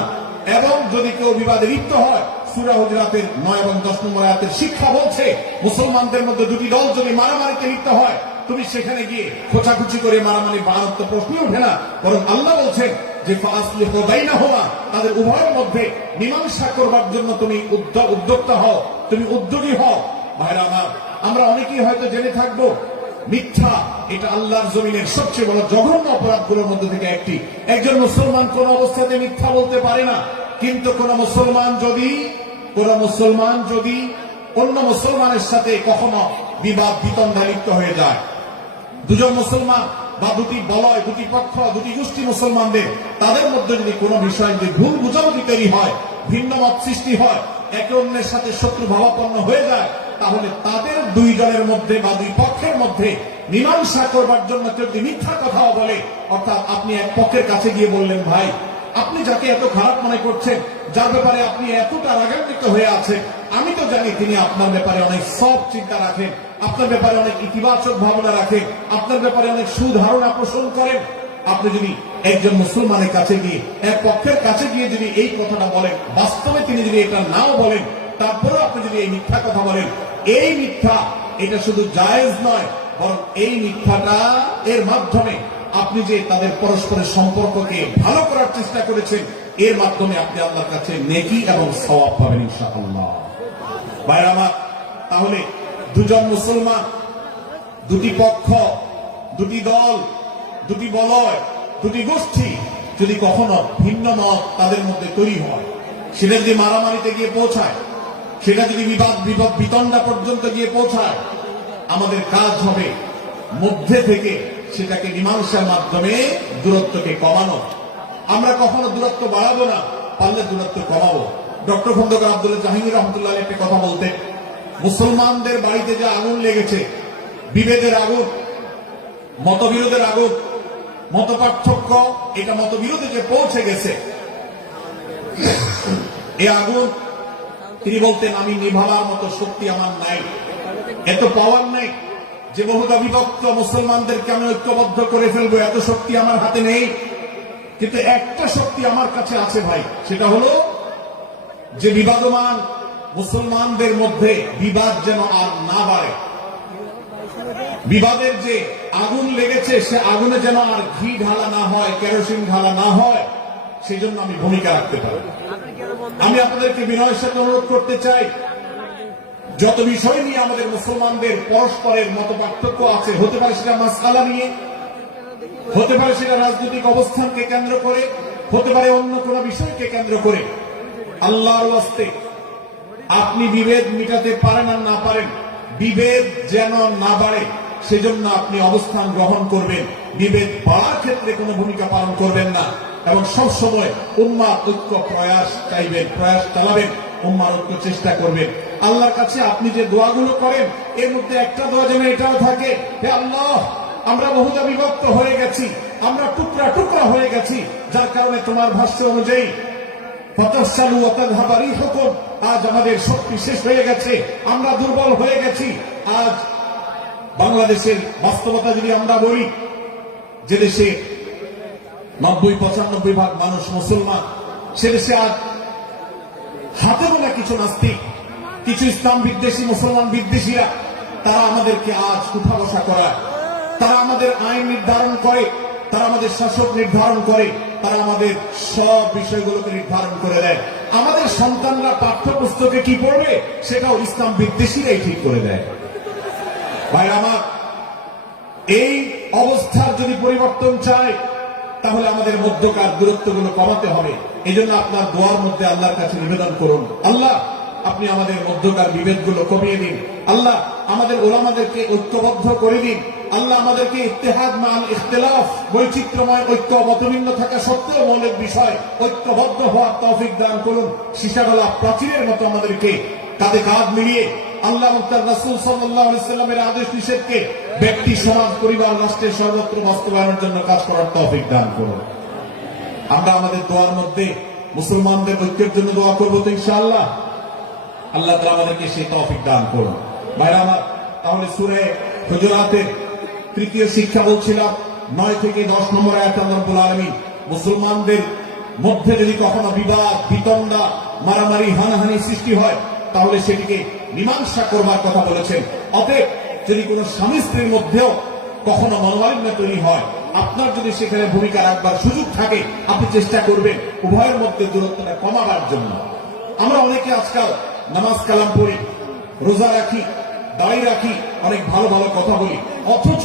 এবং যদি কেউ বিবাদে লিপ্ত হয়, সূরা হুজুরাতের 9 এবং 10 নম্বর আয়াতের শিক্ষা বলছে, মুসলমানদের মধ্যে দুটি দল যদি মারামারিতে লিপ্ত হয়, তুমি সেখানে গিয়ে খোঁচাখুচি করে মারামারি বাড়ানোর তো প্রশ্নই ওঠে না। বরং আল্লাহ বলছেন যে ফাসলিহু বাইনাহুমা, তাদের উভয়ের মধ্যে মীমাংসা করবার জন্য তুমি উদ্যোক্তা হও, তুমি উদ্যোগী হও। ভাইরা আমার, আমরা অনেকেই হয়তো জেনে থাকবো মিথ্যা এটা আল্লাহর জমিনের সবচেয়ে বড় জঘন্য অপরাধগুলোর মধ্যে থেকে একটি। একজন মুসলমান কোন অবস্থাতে মিথ্যা বলতে পারে না, কিন্তু কোন মুসলমান যদি অন্য মুসলমানের সাথে কখনো বিবাদ বিতণ্ডায় লিপ্ত হয়ে যায়, দুজন মুসলমান বা দুটি বলয়, দুটি পক্ষ, দুটি গোষ্ঠী মুসলমানদের, তাদের মধ্যে যদি কোনো বিষয় যদি ভুল বুঝাবুঝি তৈরি হয়, ভিন্ন মত সৃষ্টি হয়, একে অন্যের সাথে শত্রু ভাবাপন্ন হয়ে যায়, তাহলে তাদের দুইজনের মধ্যে বা দুই পক্ষের মধ্যে মীমাংসা করবার জন্য যদি মিথ্যা কথাও বলে, অর্থাৎ আপনি এক পক্ষের কাছে গিয়ে বললেন, ভাই আপনি যাকে এত খারাপ মনে করছেন, যার ব্যাপারে আপনি এতটা রাগান্বিত হয়ে আছেন, আমি তো জানি তিনি আপনার ব্যাপারে অনেক সব চিন্তা রাখেন, আপনার ব্যাপারে অনেক ইতিবাচক ভাবনা রাখেন, আপনার ব্যাপারে অনেক সুধারণা পোষণ করেন। আপনি যদি একজন মুসলমানের কাছে গিয়ে, এক পক্ষের কাছে গিয়ে যদি এই কথাটা বলেন, বাস্তবে তিনি যদি এটা নাও বলেন, তারপরেও আপনি যদি এই মিথ্যা কথা বলেন, এই মিথ্যা এটা শুধু জায়েজ নয়, বরং এই মিথ্যাটা এর মাধ্যমে আপনি যে তাদের পরস্পরের সম্পর্ককে ভালো করার চেষ্টা করেছেন, এর মাধ্যমে আপনি আল্লাহর কাছে নেকি এবং সওয়াব পাবেন ইনশাআল্লাহ। ভাইরা আমার, তাহলে দুজন মুসলমান, দুটি পক্ষ, দুটি দল, দুটি বলয়, দুটি গোষ্ঠী যদি কখনো ভিন্ন মত তাদের মধ্যে তৈরি হয়, সেটা যদি মারামারিতে গিয়ে পৌঁছায়, সেটা যদি বিবাদ বিতণ্ডা পর্যন্ত গিয়ে পৌঁছায়, আমাদের কাজ হবে মধ্যে থেকে সেটাকে মীমাংসার মাধ্যমে দূরত্বকে কমানো। আমরা কখনো দূরত্ব বাড়াবো না, পারলে দূরত্ব কমাবো। ডক্টর খন্দকার আব্দুল জাহাঙ্গীর রহমতুল্লাহ একটি কথা বলতেন, মুসলমানদের বাড়িতে যে আগুন লেগেছে, বিভেদের আগুন, মতবিরোধের আগুন, মত পার্থক্য, এটা মতবিরোধে যে পৌঁছে গেছে, এই আগুন তিনি বলতেন, আমি নিভাবার মতো শক্তি আমার নাই, এত পাওয়ার নাই যে বহুদা বিভক্ত মুসলমানদেরকে আমি ঐক্যবদ্ধ করে ফেলবো, এত শক্তি আমার হাতে নেই। কিন্তু একটা শক্তি আমার কাছে আছে ভাই, সেটা হলো যে বিবাদমান মুসলমানদের মধ্যে বিবাদ যেন আর না বাড়ে, বিবাদের যে আগুন লেগেছে সে আগুনে যেন আর ঘি ঢালা না হয়, কেরোসিন ঢালা না হয়, সেই জন্য আমি ভূমিকা রাখতে পারি। আমি আপনাদেরকে বিনয়ের সাথে অনুরোধ করতে চাই, যত বিষয় নিয়ে আমাদের মুসলমানদের পরস্পরের মত পার্থক্য আছে, হতে পারে সেটা মাসআলা নিয়ে, হতে পারে সেটা রাজনৈতিক অবস্থানকে কেন্দ্র করে, হতে পারে অন্য কোন বিষয়কে কেন্দ্র করে, আল্লাহর ওয়াস্তে আপনি বিভেদ মিটাতে পারেন আর না পারেন, বিভেদ যেন না বাড়ে সেজন্য আপনি অবস্থান গ্রহণ করবেন, বিভেদ বাড়ার ক্ষেত্রে কোনো ভূমিকা পালন করবেন না, এবং সবসময় উম্মাহ ঐক্য প্রয়াস চাইবেন, প্রয়াস চালাবেন, উম্মাহ ঐক্য চেষ্টা করবেন। আল্লাহর কাছে আপনি যে দোয়াগুলো করেন, এর মধ্যে একটা দোয়া যেন এটাও থাকে, হে আল্লাহ, আমরা বহুদা বিভক্ত হয়ে গেছি, আমরা টুকরা টুকরা হয়ে গেছি, যার কারণে তোমার ভাষ্য অনুযায়ী ফতাসালু ওয়া তাযহাবা রিহুকুম, আজ আমাদের শক্তি শেষ হয়ে গেছে, আমরা দুর্বল হয়ে গেছি। আজ বাংলাদেশের বাস্তবতা যদি আমরা বলি, যে দেশে 90-95 ভাগ মানুষ মুসলমান, সে দেশে আজ হাতে গোনা কিছু নাস্তিক, কিছু ইসলাম বিদ্বেষী, মুসলমান বিদ্বেষীরা, তারা আমাদেরকে আজ উঠা বসা করায়, তারা আমাদের আইন নির্ধারণ করে, তারা আমাদের শাসক নির্ধারণ করে, তারা আমাদের সব বিষয়গুলোকে নির্ধারণ করে দেয়। আমাদের সন্তানরা পাঠ্যপুস্তকে কি পড়বে সেটাও ইসলাম বিদ্বেষীরাই ঠিক করে দেয়। ভাই আমার, এই অবস্থার যদি পরিবর্তন চাই, তাহলে আমাদের মধ্যকার দূরত্বগুলো কমাতে হবে। এই জন্য আপনার দোয়ার মধ্যে আল্লাহর কাছে নিবেদন করুন, আল্লাহ আপনি আমাদের মধ্যকার বিভেদগুলো কমিয়ে দিন। আল্লাহ আমাদের ওলামাদেরকে ঐক্যবদ্ধ করে দিন। আল্লাহ আমাদেরকে ইত্তেহাদ মান ইখতিলাফ, বৈচিত্র্যময় ঐক্য, মতভিন্ন থাকা সত্ত্বেও মৌলিক বিষয় ঐক্যবদ্ধ হওয়ার তৌফিক দান করুন। সীসাগলা প্রাচীরের মতো আমাদেরকে কাঁধে কাঁধ মিলিয়ে আল্লাহ মুক্তার রাসূল সাল্লাল্লাহু আলাইহি সাল্লামের আদেশ নিষেধকে ব্যক্তি, সমাজ, পরিবার, রাষ্ট্রের সর্বত্র বাস্তবায়নের জন্য কাজ করার তৌফিক দান করুন। আমরা আমাদের দোয়ার মধ্যে মুসলমানদের ঐক্যের জন্য দোয়া করবো তো ইনশাআল্লাহ। আল্লাহ তাআলা আমাদেরকে সেই তৌফিক দান করুন। ভাইরা আমার, তাহলে সূরা হুজুরাতের তৃতীয় শিক্ষা বলছিলাম 9 থেকে 10 নম্বর আয়াতে আল্লাহ রাব্বুল আলামিন মুসলমানদের মধ্যে যদি কখনো বিবাদ, বিতণ্ডা, মারামারি, হানাহানি সৃষ্টি হয় তাহলে সেটিকে মীমাংসা করবার কথা বলেছেন। অতএব যদি কোনো স্বামী স্ত্রীর মধ্যেও কখনো মনোমালিন্য তৈরি হয়, আপনার যদি সেখানে ভূমিকা রাখবার সুযোগ থাকে, আপনি চেষ্টা করবেন উভয়ের মধ্যে দূরত্বটা কমাবার জন্য। আমরা অনেকে আজকাল নামাজ কালাম পড়ি, রোজা রাখি, দাড়ি রাখি, অনেক ভালো ভালো কথা বলি, অথচ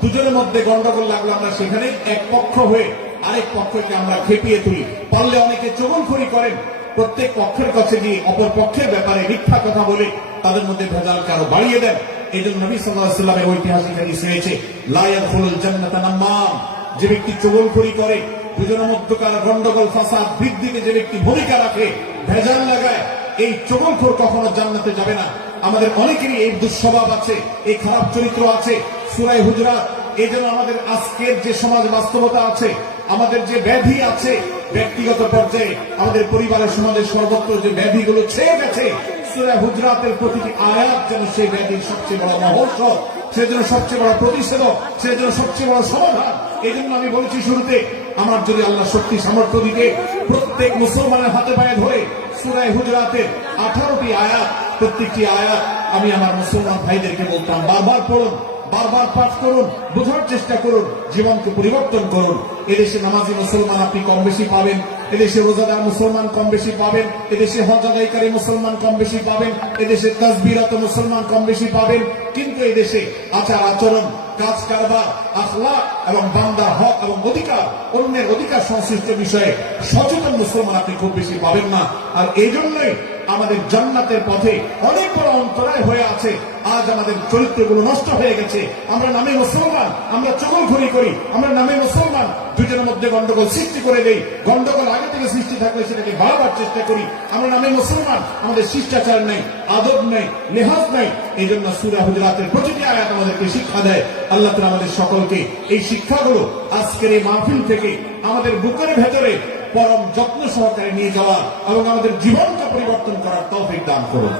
দুজনের মধ্যে গন্ডগোল লাগলে আমরা সেখানে এক পক্ষ হয়ে আরেক পক্ষকে আমরা খেপিয়ে তুলি। পারলে অনেকে চগলখড়ি করেন, প্রত্যেক পক্ষের কাছে গিয়ে অপর পক্ষের ব্যাপারে মিথ্যা কথা বলে তাদের মধ্যে ভেজালকে আরো বাড়িয়ে দেন। এই জন্য নবী সাল্লাল্লাহু আলাইহি ওয়াসাল্লামের ঐতিহাসিক হাদিস রয়েছে, লা ইয়াদখুলুল জান্নাতা নাম্মাম, যে ব্যক্তি চগলখড়ি করে, দুজনের মধ্যকার গন্ডগোল ফাসাদ বৃদ্ধিতে যে ব্যক্তি ভূমিকা রাখে, ভেজাল লাগায়, এই চগলখোর কখনো জান্নাতে যাবে না। আমাদের অনেকেরই এই দুঃস্বভাব আছে, এই খারাপ চরিত্র আছে। সূরা হুজুরাত এই জন্য আমাদের আজকের যে সমাজ বাস্তবতা আছে, আমাদের যে ব্যাধি আছে ব্যক্তিগত পর্যায়ে, আমাদের পরিবারের, সমাজের সর্বত্র যে ব্যাধিগুলো ছেয়ে গেছে, সূরা হুজুরাতের প্রতিটি আয়াত যেন সেই ব্যাধির সবচেয়ে বড় মহৌষধ, সেজন্য সবচেয়ে বড় প্রতিষেধক, সেজন্য সবচেয়ে বড় সমাধান। এই জন্য আমি বলেছি শুরুতে, আমার যদি আল্লাহ শক্তি সামর্থ্য দিতে প্রত্যেক মুসলমানের হাতে পায়ে ধরে সূরা হুজুরাতের 18টি আয়াত, প্রত্যেকটি আয়াত আমি আমার মুসলমান ভাইদেরকে বলতাম, বারবার পড়ুন, বারবার পাঠ করুন, বোঝার চেষ্টা করুন, জীবনকে পরিবর্তন করুন। এদেশে নামাজি মুসলমান আপনি কম বেশি পাবেন, এদেশে রোজাদার মুসলমান কম বেশি পাবেন, এদেশে হজ আদায়কারী মুসলমান কম বেশি পাবেন, এদেশে তাসবিরত মুসলমান কম বেশি পাবেন, কিন্তু এদেশে আচার আচরণ, কাজ কারবার, আখলাক এবং বান্দার হক এবং অধিকার, অন্যের অধিকার সংশ্লিষ্ট বিষয়ে সচেতন মুসলমান আপনি খুব বেশি পাবেন না। আর এই জন্যই আমাদের জান্নাতের পথে অনেক বড় অন্তরায় হয়ে আছে। আজ আমাদের চরিত্রগুলো নষ্ট হয়ে গেছে। আমরা নামে মুসলমান, আমরা চগলখড়ি করি, আমরা নামে মুসলমান, দুজনের মধ্যে গন্ডগোল সৃষ্টি করে দেই। গন্ডগোল আগে থেকে সৃষ্টি থাকলে সেটাকে বাড়াবার চেষ্টা করি। আমরা নামে মুসলমান, আমাদের শিষ্টাচার নেই, আদব নেই, লেহাজ নেই। এই জন্য সূরা হুজুরাতের প্রতিটি আয়াত আমাদেরকে শিক্ষা দেয়। আল্লাহ তাআলা আমাদের সকলকে এই শিক্ষাগুলো আজকের এই মাহফিল থেকে আমাদের বুকের ভেতরে পরম যত্ন সহকারে নিয়ে যাওয়া এবং আমাদের জীবনকে পরিবর্তন করার তৌফিক দান করুন।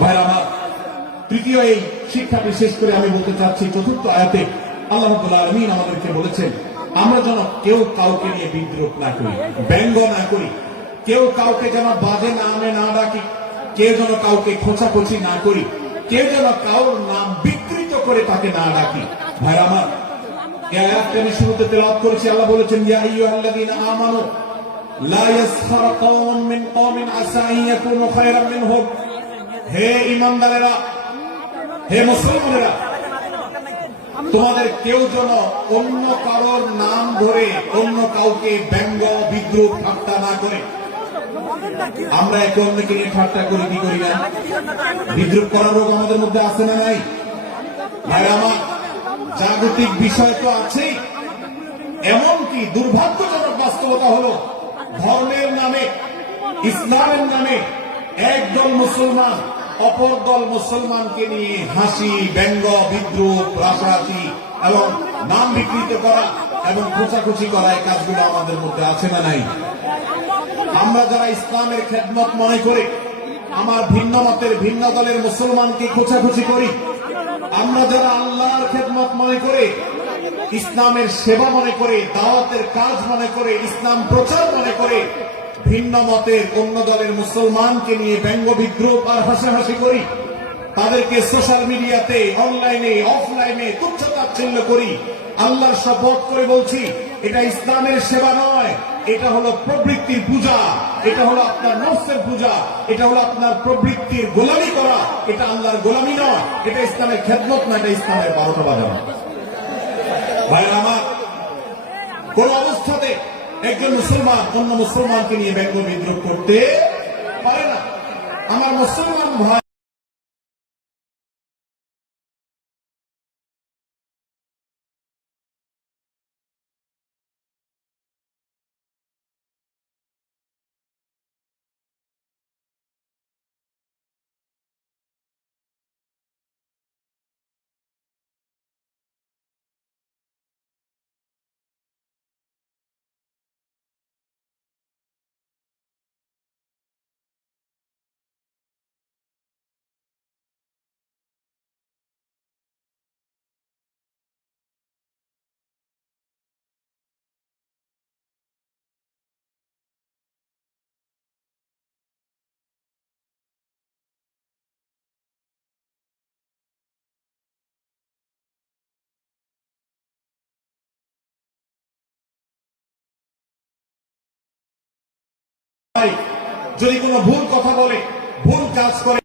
ভাইরা আমার, তৃতীয় এই শিক্ষাটি শেষ করে আমি বলতে চাচ্ছি, চতুর্থ আয়াতে আল্লাহ রাব্বুল আলামিন আমাদেরকে বলেছেন, আমরা যেন কেউ কাউকে নিয়ে বিদ্রুপ না করি, ব্যঙ্গ না করি, কেউ কাউকে যেন বাজে নামে না ডাকি, কেউ যেন কাউকে খোঁচাখুচি না করি, কেউ যেন কারোর নাম বিকৃত করে তাকে না ডাকি। ভাইরা আমার, এই আয়াতটি আমি শুরুতে তেলাওয়াত করেছি। আল্লাহ বলেছেন, ইয়া আইয়ুহাল্লাযীনা আমানু লা ইয়াসখার কওমুন মিন কওমিন আসা আন ইয়াকুনু খায়রাম মিনহুম। হে ঈমানদারেরা, হে মুসলমানেরা, তোমাদের কেউ যেন অন্য কারোর নাম ধরে অন্য কাউকে ব্যঙ্গ, বিদ্রুপ, ঠাট্টা না করে। আমরা একে অন্যকে নিয়ে ঠাট্টা করি, কি করি না? বিদ্রুপ করার রোগ আমাদের মধ্যে আছে না নাই? ভাই আমার, জাগতিক বিষয় তো আছেই, এমনকি দুর্ভাগ্যজনক বাস্তবতা হলো ধর্মের নামে, ইসলামের নামে একদল মুসলমান অপর দল মুসলমানকে নিয়ে হাসি, ব্যঙ্গ, বিদ্রুপ, রাসারাসি এবং নাম বিকৃত করা এবং খোঁচাখুচি করা, এই কাজগুলো আমাদের মধ্যে আছে না নাই? আমরা যারা ইসলামের খেদমত মনে করে আমার ভিন্ন মতের, ভিন্ন দলের মুসলমানকে খোঁচাখুচি করি, আমরা যারা আল্লাহর খেদমত মনে করে, ইসলামের সেবা মনে করে, দাওয়াতের কাজ মনে করে, ইসলাম প্রচার মনে করে, ভিন্ন মতের অন্য দলের মুসলমানকে নিয়ে ব্যঙ্গ, বিদ্রুপ আর হাসাহাসি করি, তাদেরকে সোশ্যাল মিডিয়াতে, অনলাইনে, অফলাইনে তুচ্ছ-তাচ্ছিল্য করি, আল্লাহর শপথ করে বলছি, এটা ইসলামের সেবা নয়, এটা হলো প্রবৃত্তির পূজা, এটা হলো আপনার নফসের পূজা, এটা হলো আপনার প্রবৃত্তির গোলামি করা, এটা আল্লাহর গোলামি নয়, এটা ইসলামের খেদমত না, এটা ইসলামের 12টা বাজানো। ভাইরা আমার, কোন অবস্থাতে একজন মুসলমান অন্য মুসলমানকে নিয়ে ব্যঙ্গ, বিদ্রুপ করতে পারে না। আমার মুসলমান ভাই যদি কোনো ভুল কথা বলে, ভুল কাজ করে,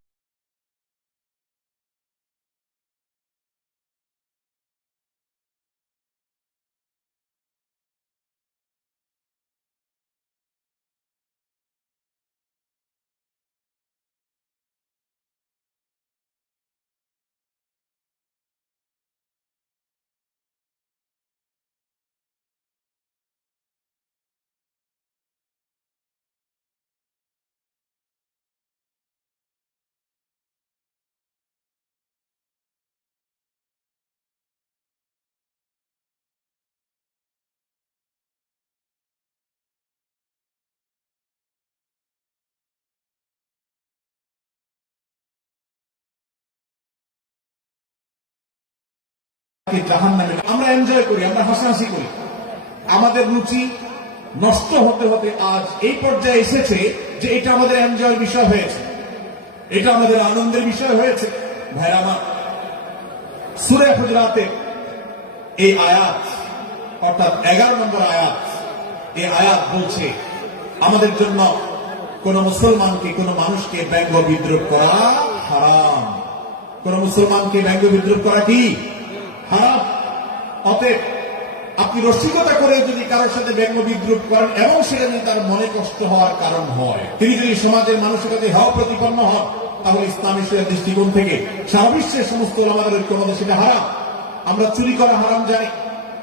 জাহান্নামে আমরা এনজয় করি, আমরা হাসাহাসি করি। আমাদের রুচি নষ্ট হতে হতে আজ এই পর্যায়ে এসেছে যে এটা আমাদের এনজয়ের বিষয় হয়েছে, এটা আমাদের আনন্দের বিষয় হয়েছে। ভাই আমার, সূরা হুজুরাতের এই আয়াত অর্থাৎ 11 নম্বর আয়াত, এই আয়াত বলছে আমাদের জন্য কোন মুসলমানকে, কোন মানুষকে ব্যঙ্গ বিদ্রুপ করা হারাম। কোন মুসলমানকে ব্যঙ্গ বিদ্রুপ করা কি হারাম। অতএব আপনি রসিকতা করে যদি কারোর সাথে ব্যঙ্গ বিদ্রুপ করেন এবং সেটা যদি তার মনে কষ্ট হওয়ার কারণ হয়, তিনি যদি সমাজের মানুষের কাছে হেয় প্রতিপন্ন হন, তাহলে ইসলামী দৃষ্টিকোণ থেকে সারা বিশ্বের সমস্ত ওলামাদের ঐক্যমতে সেটা হারাম। আমরা চুরি করা হারাম জানি,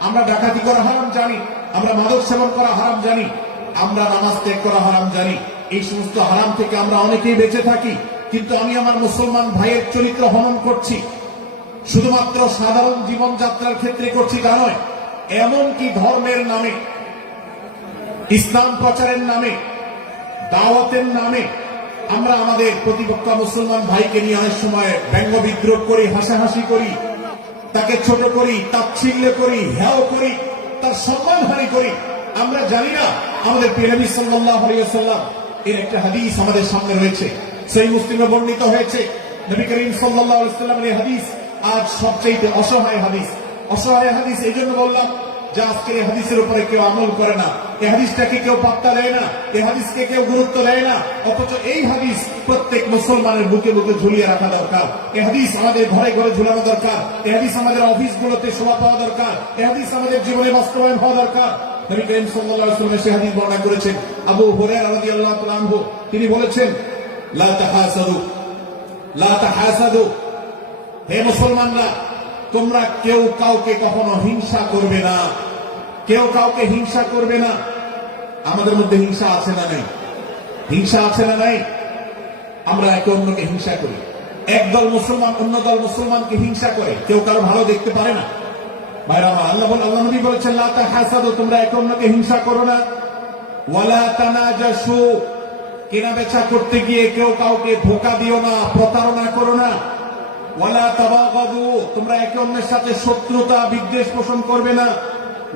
আমরা ডাকাতি করা হারাম জানি, আমরা মাদক সেবন করা হারাম জানি, আমরা নামাজ ত্যাগ করা হারাম জানি। এই সমস্ত হারাম থেকে আমরা অনেকেই বেঁচে থাকি, কিন্তু আমি আমার মুসলমান ভাইয়ের চরিত্র হনন করছি শুধুমাত্র সাধারণ জীবনযাত্রার ক্ষেত্রে করছি তা নয়, এমনকি ধর্মের নামে, ইসলাম প্রচারের নামে, দাওয়াতের নামে আমরা আমাদের প্রতিপক্ষ মুসলমান ভাইকে নিয়ে অনেক সময় ব্যঙ্গ বিদ্রুপ করি, হাসাহাসি করি, তাকে ছোট করি, তাচ্ছিল্য করি, হেয় করি, তার সম্মানহানি করি। আমরা জানি না আমাদের প্রিয় নবী সাল্লাল্লাহু আলাইহি ওয়াসাল্লাম এর একটা হাদিস আমাদের সামনে রয়েছে, সহিহ মুসলিমে বর্ণিত হয়েছে। নবী করিম সাল্লাল্লাহু আলাইহি ওয়াসাল্লামের এই হাদিস আজ সবচেয়ে অসহায় হাদিস। অসহায় হাদিস এই জন্য বললাম যে আজকের এই হাদিসের উপরে কেউ আমল করে না, এই হাদিসটাকে কেউ পাত্তা দেয় না, এই হাদিসকে কেউ গুরুত্ব দেয় না। অথচ এই হাদিস প্রত্যেক মুসলমানের বুকে বুকে ঝুলিয়ে রাখা দরকার। এই হাদিস আমাদের ঘরে ঘরে ঝুলানো দরকার। এই হাদিস আমাদের অফিসগুলোতে শোভা পাওয়া দরকার। এই হাদিস আমাদের জীবনে বাস্তবায়ন হওয়া দরকার। নবী করিম সাল্লাল্লাহু আলাইহি ওয়াসাল্লাম সেই হাদিস বর্ণনা করেছেন। আবু হুরায়রা রাদিয়াল্লাহু তাআলা আনহু তিনি বলেছেন, লা তাহাসাদু, লা তাহাসাদু, হে মুসলমানরা, তোমরা কেউ কাউকে কখনো হিংসা করবে না, কেউ কাউকে হিংসা করবে না। আমাদের মধ্যে হিংসা আছে না নাই? হিংসা আছে না নাই? আমরা একে অন্যকে হিংসা করি। একদল মুসলমান অন্য দল মুসলমানকে হিংসা করে, কেউ কারো ভালো দেখতে পারে না। ভাইরা আমার, আল্লাহ নবী বলেছেন, লা তাহাসাদু, তোমরা একে অন্যকে হিংসা করো না। ওয়ালা তানাজাসু, কেনা বেচা করতে গিয়ে কেউ কাউকে ধোঁকা দিও না, প্রতারণা করো না। ওয়ালা তাবাগাদু, তোমরা একে অন্যের সাথে শত্রুতা বিদ্বেষ পোষণ করবে না।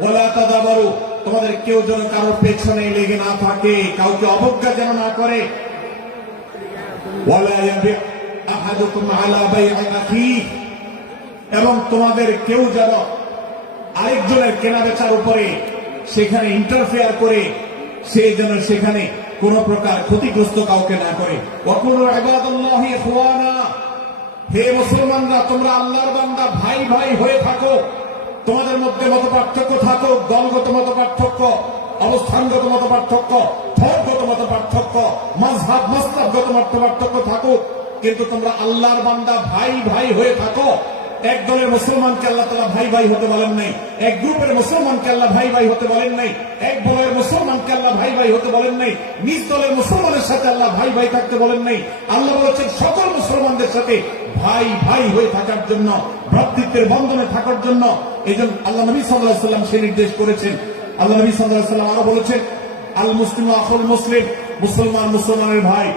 ওয়ালা তাদাবারু, তোমাদের কেউ যেন কারোর পেছনে লেগে না থাকে, কাউকে অবজ্ঞা যেন না করে। ওয়ালা ইয়াবি আহাদুকুম আলা বাই'i আখিহি, এবং তোমাদের কেউ যেন আরেকজনের কেনাবেচার উপরে সেখানে ইন্টারফেয়ার করে সে যেন সেখানে কোন প্রকার ক্ষতিগ্রস্ত কাউকে না করে। ওয়া কুনু ইবাদাল্লাহি ইখওয়ানা, হে মুসলমানরা, তোমরা আল্লাহর বান্দা, ভাই ভাই হয়ে থাকো। তোমাদের মধ্যে মত পার্থক্য থাকুক, দলগত মত পার্থক্য, অবস্থানগত মত পার্থক্য, ধর্মগত মত পার্থক্য পার্থক্য, মাযহাব মাসলাকগত মত পার্থক্য থাকুক, কিন্তু তোমরা আল্লাহর বান্দা ভাই ভাই হয়ে থাকো। এক দলের মুসলমানকে আল্লাহ তাআলা ভাই ভাই হতে বলেন নাই, এক গ্রুপের মুসলমানকে আল্লাহ ভাই ভাই হতে বলেন নাই, এক দলের মুসলমানকে আল্লাহ ভাই ভাই হতে বলেন নাই, নিজ দলের মুসলমানের সাথে আল্লাহ ভাই ভাই থাকতে বলেন নাই। আল্লাহ বলেছেন সকল মুসলমানদের সাথে ভাই ভাই হয়ে থাকার জন্য, ভ্রাতৃত্বের বন্ধনে থাকার জন্য। এই জন্য আল্লাহ নবী সাল্লাল্লাহু আলাইহি ওয়াসাল্লাম সে নির্দেশ করেছেন। আল্লাহ নবী সাল্লাল্লাহু আলাইহি ওয়াসাল্লাম আরো বলেছেন, আল মুসলিমু আখুল মুসলিম, মুসলমান মুসলমানের ভাই,